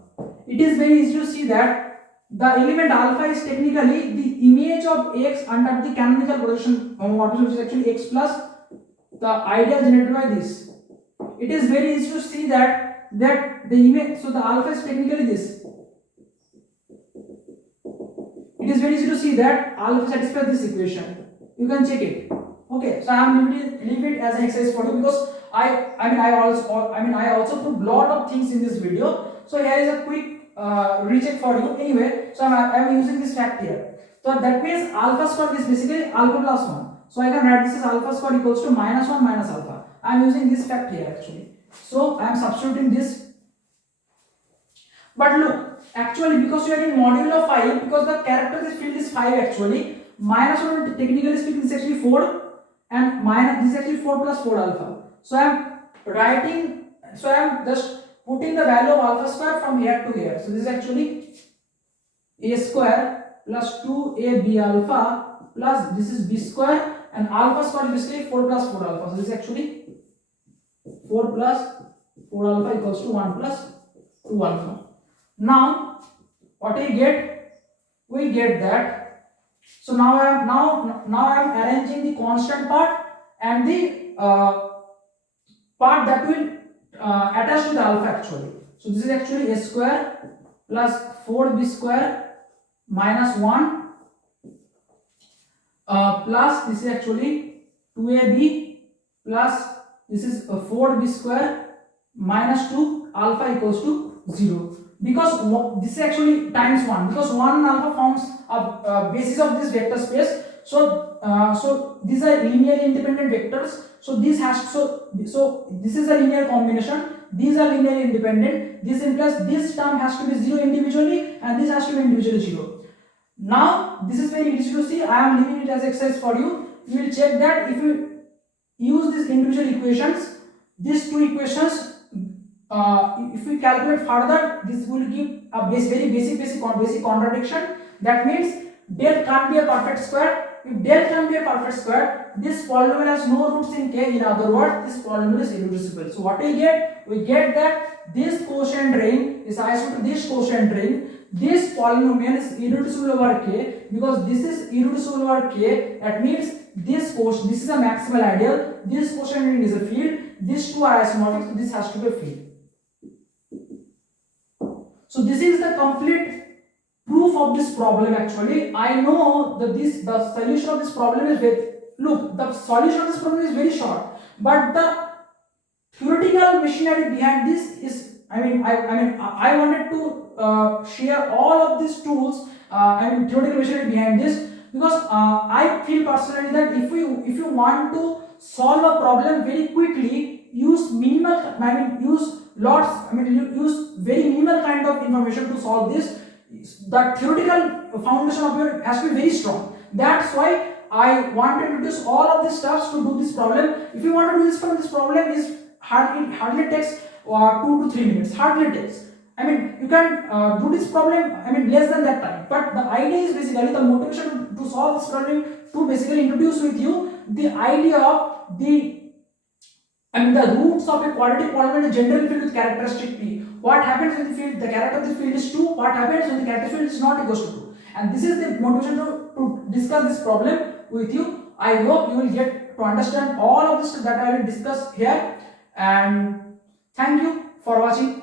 It is very easy to see that the element alpha is technically the image of x under the canonical projection homomorphism, which is actually x plus the ideal generated by this. It is very easy to see that that the image, so the alpha is technically this. It is very easy to see that alpha satisfies this equation. You can check it. Okay, so I am leave it as an exercise for you, because I also put lot of things in this video. So here is a quick recheck for you. Anyway, so I am using this fact here. So that means alpha square is basically alpha plus 1. So I can write this as alpha square equals to minus 1 minus alpha. I am using this fact here actually. So I am substituting this. But look, actually because you are in modulo 5, because the character of this field is 5 actually, minus 1 technically speaking is actually 4, and minus this is actually 4 plus 4 alpha. So I am just putting the value of alpha square from here to here. So this is actually a square plus 2ab alpha plus this is b square, and alpha square is basically 4 plus 4 alpha. So this is actually 4 plus 4 alpha equals to 1 plus 2 alpha. Now what we get? We get that. So now I am arranging the constant part and the part that will attach to the alpha actually. So this is actually a square plus 4b square minus 1 plus this is actually 2ab plus this is 4b square minus 2 alpha equals to 0. Because this is actually times 1, because 1 and alpha forms a basis of this vector space. So these are linearly independent vectors. So this is a linear combination. These are linearly independent. This implies this term has to be 0 individually and this has to be individually 0. Now this is very easy to see. I am leaving it as exercise for you. You will check that if you use these individual equations, these two equations, if we calculate further, this will give a very basic contradiction. That means del can't be a perfect square. If del can't be a perfect square, this polynomial has no roots in k. In other words, this polynomial is irreducible. So what we get? We get that this quotient ring is isomorphic to this quotient ring. This polynomial is irreducible over k. Because this is irreducible over k, that means this is a maximal ideal. This quotient ring is a field. These two are isomorphic, so this has to be a field. So this is the complete proof of this problem actually. I know that the solution of this problem is the solution of this problem is very short, but the theoretical machinery behind this is, I wanted to share all of these tools and theoretical machinery behind this, because I feel personally that if you want to solve a problem very quickly, use use very minimal kind of information to solve this. The theoretical foundation of your has to be very strong. That's why I want to introduce all of these steps to do this problem. If you want to do this problem is hardly takes 2 to 3 minutes. Hardly takes. You can do this problem less than that time. But the idea is basically the motivation to solve this problem, to basically introduce with you the idea of the roots of a quadratic polynomial is generally filled with characteristic P. What happens when the field, the character of the field is 2? What happens when the character field is not equals to 2? And this is the motivation to discuss this problem with you. I hope you will get to understand all of this that I will discuss here. And thank you for watching.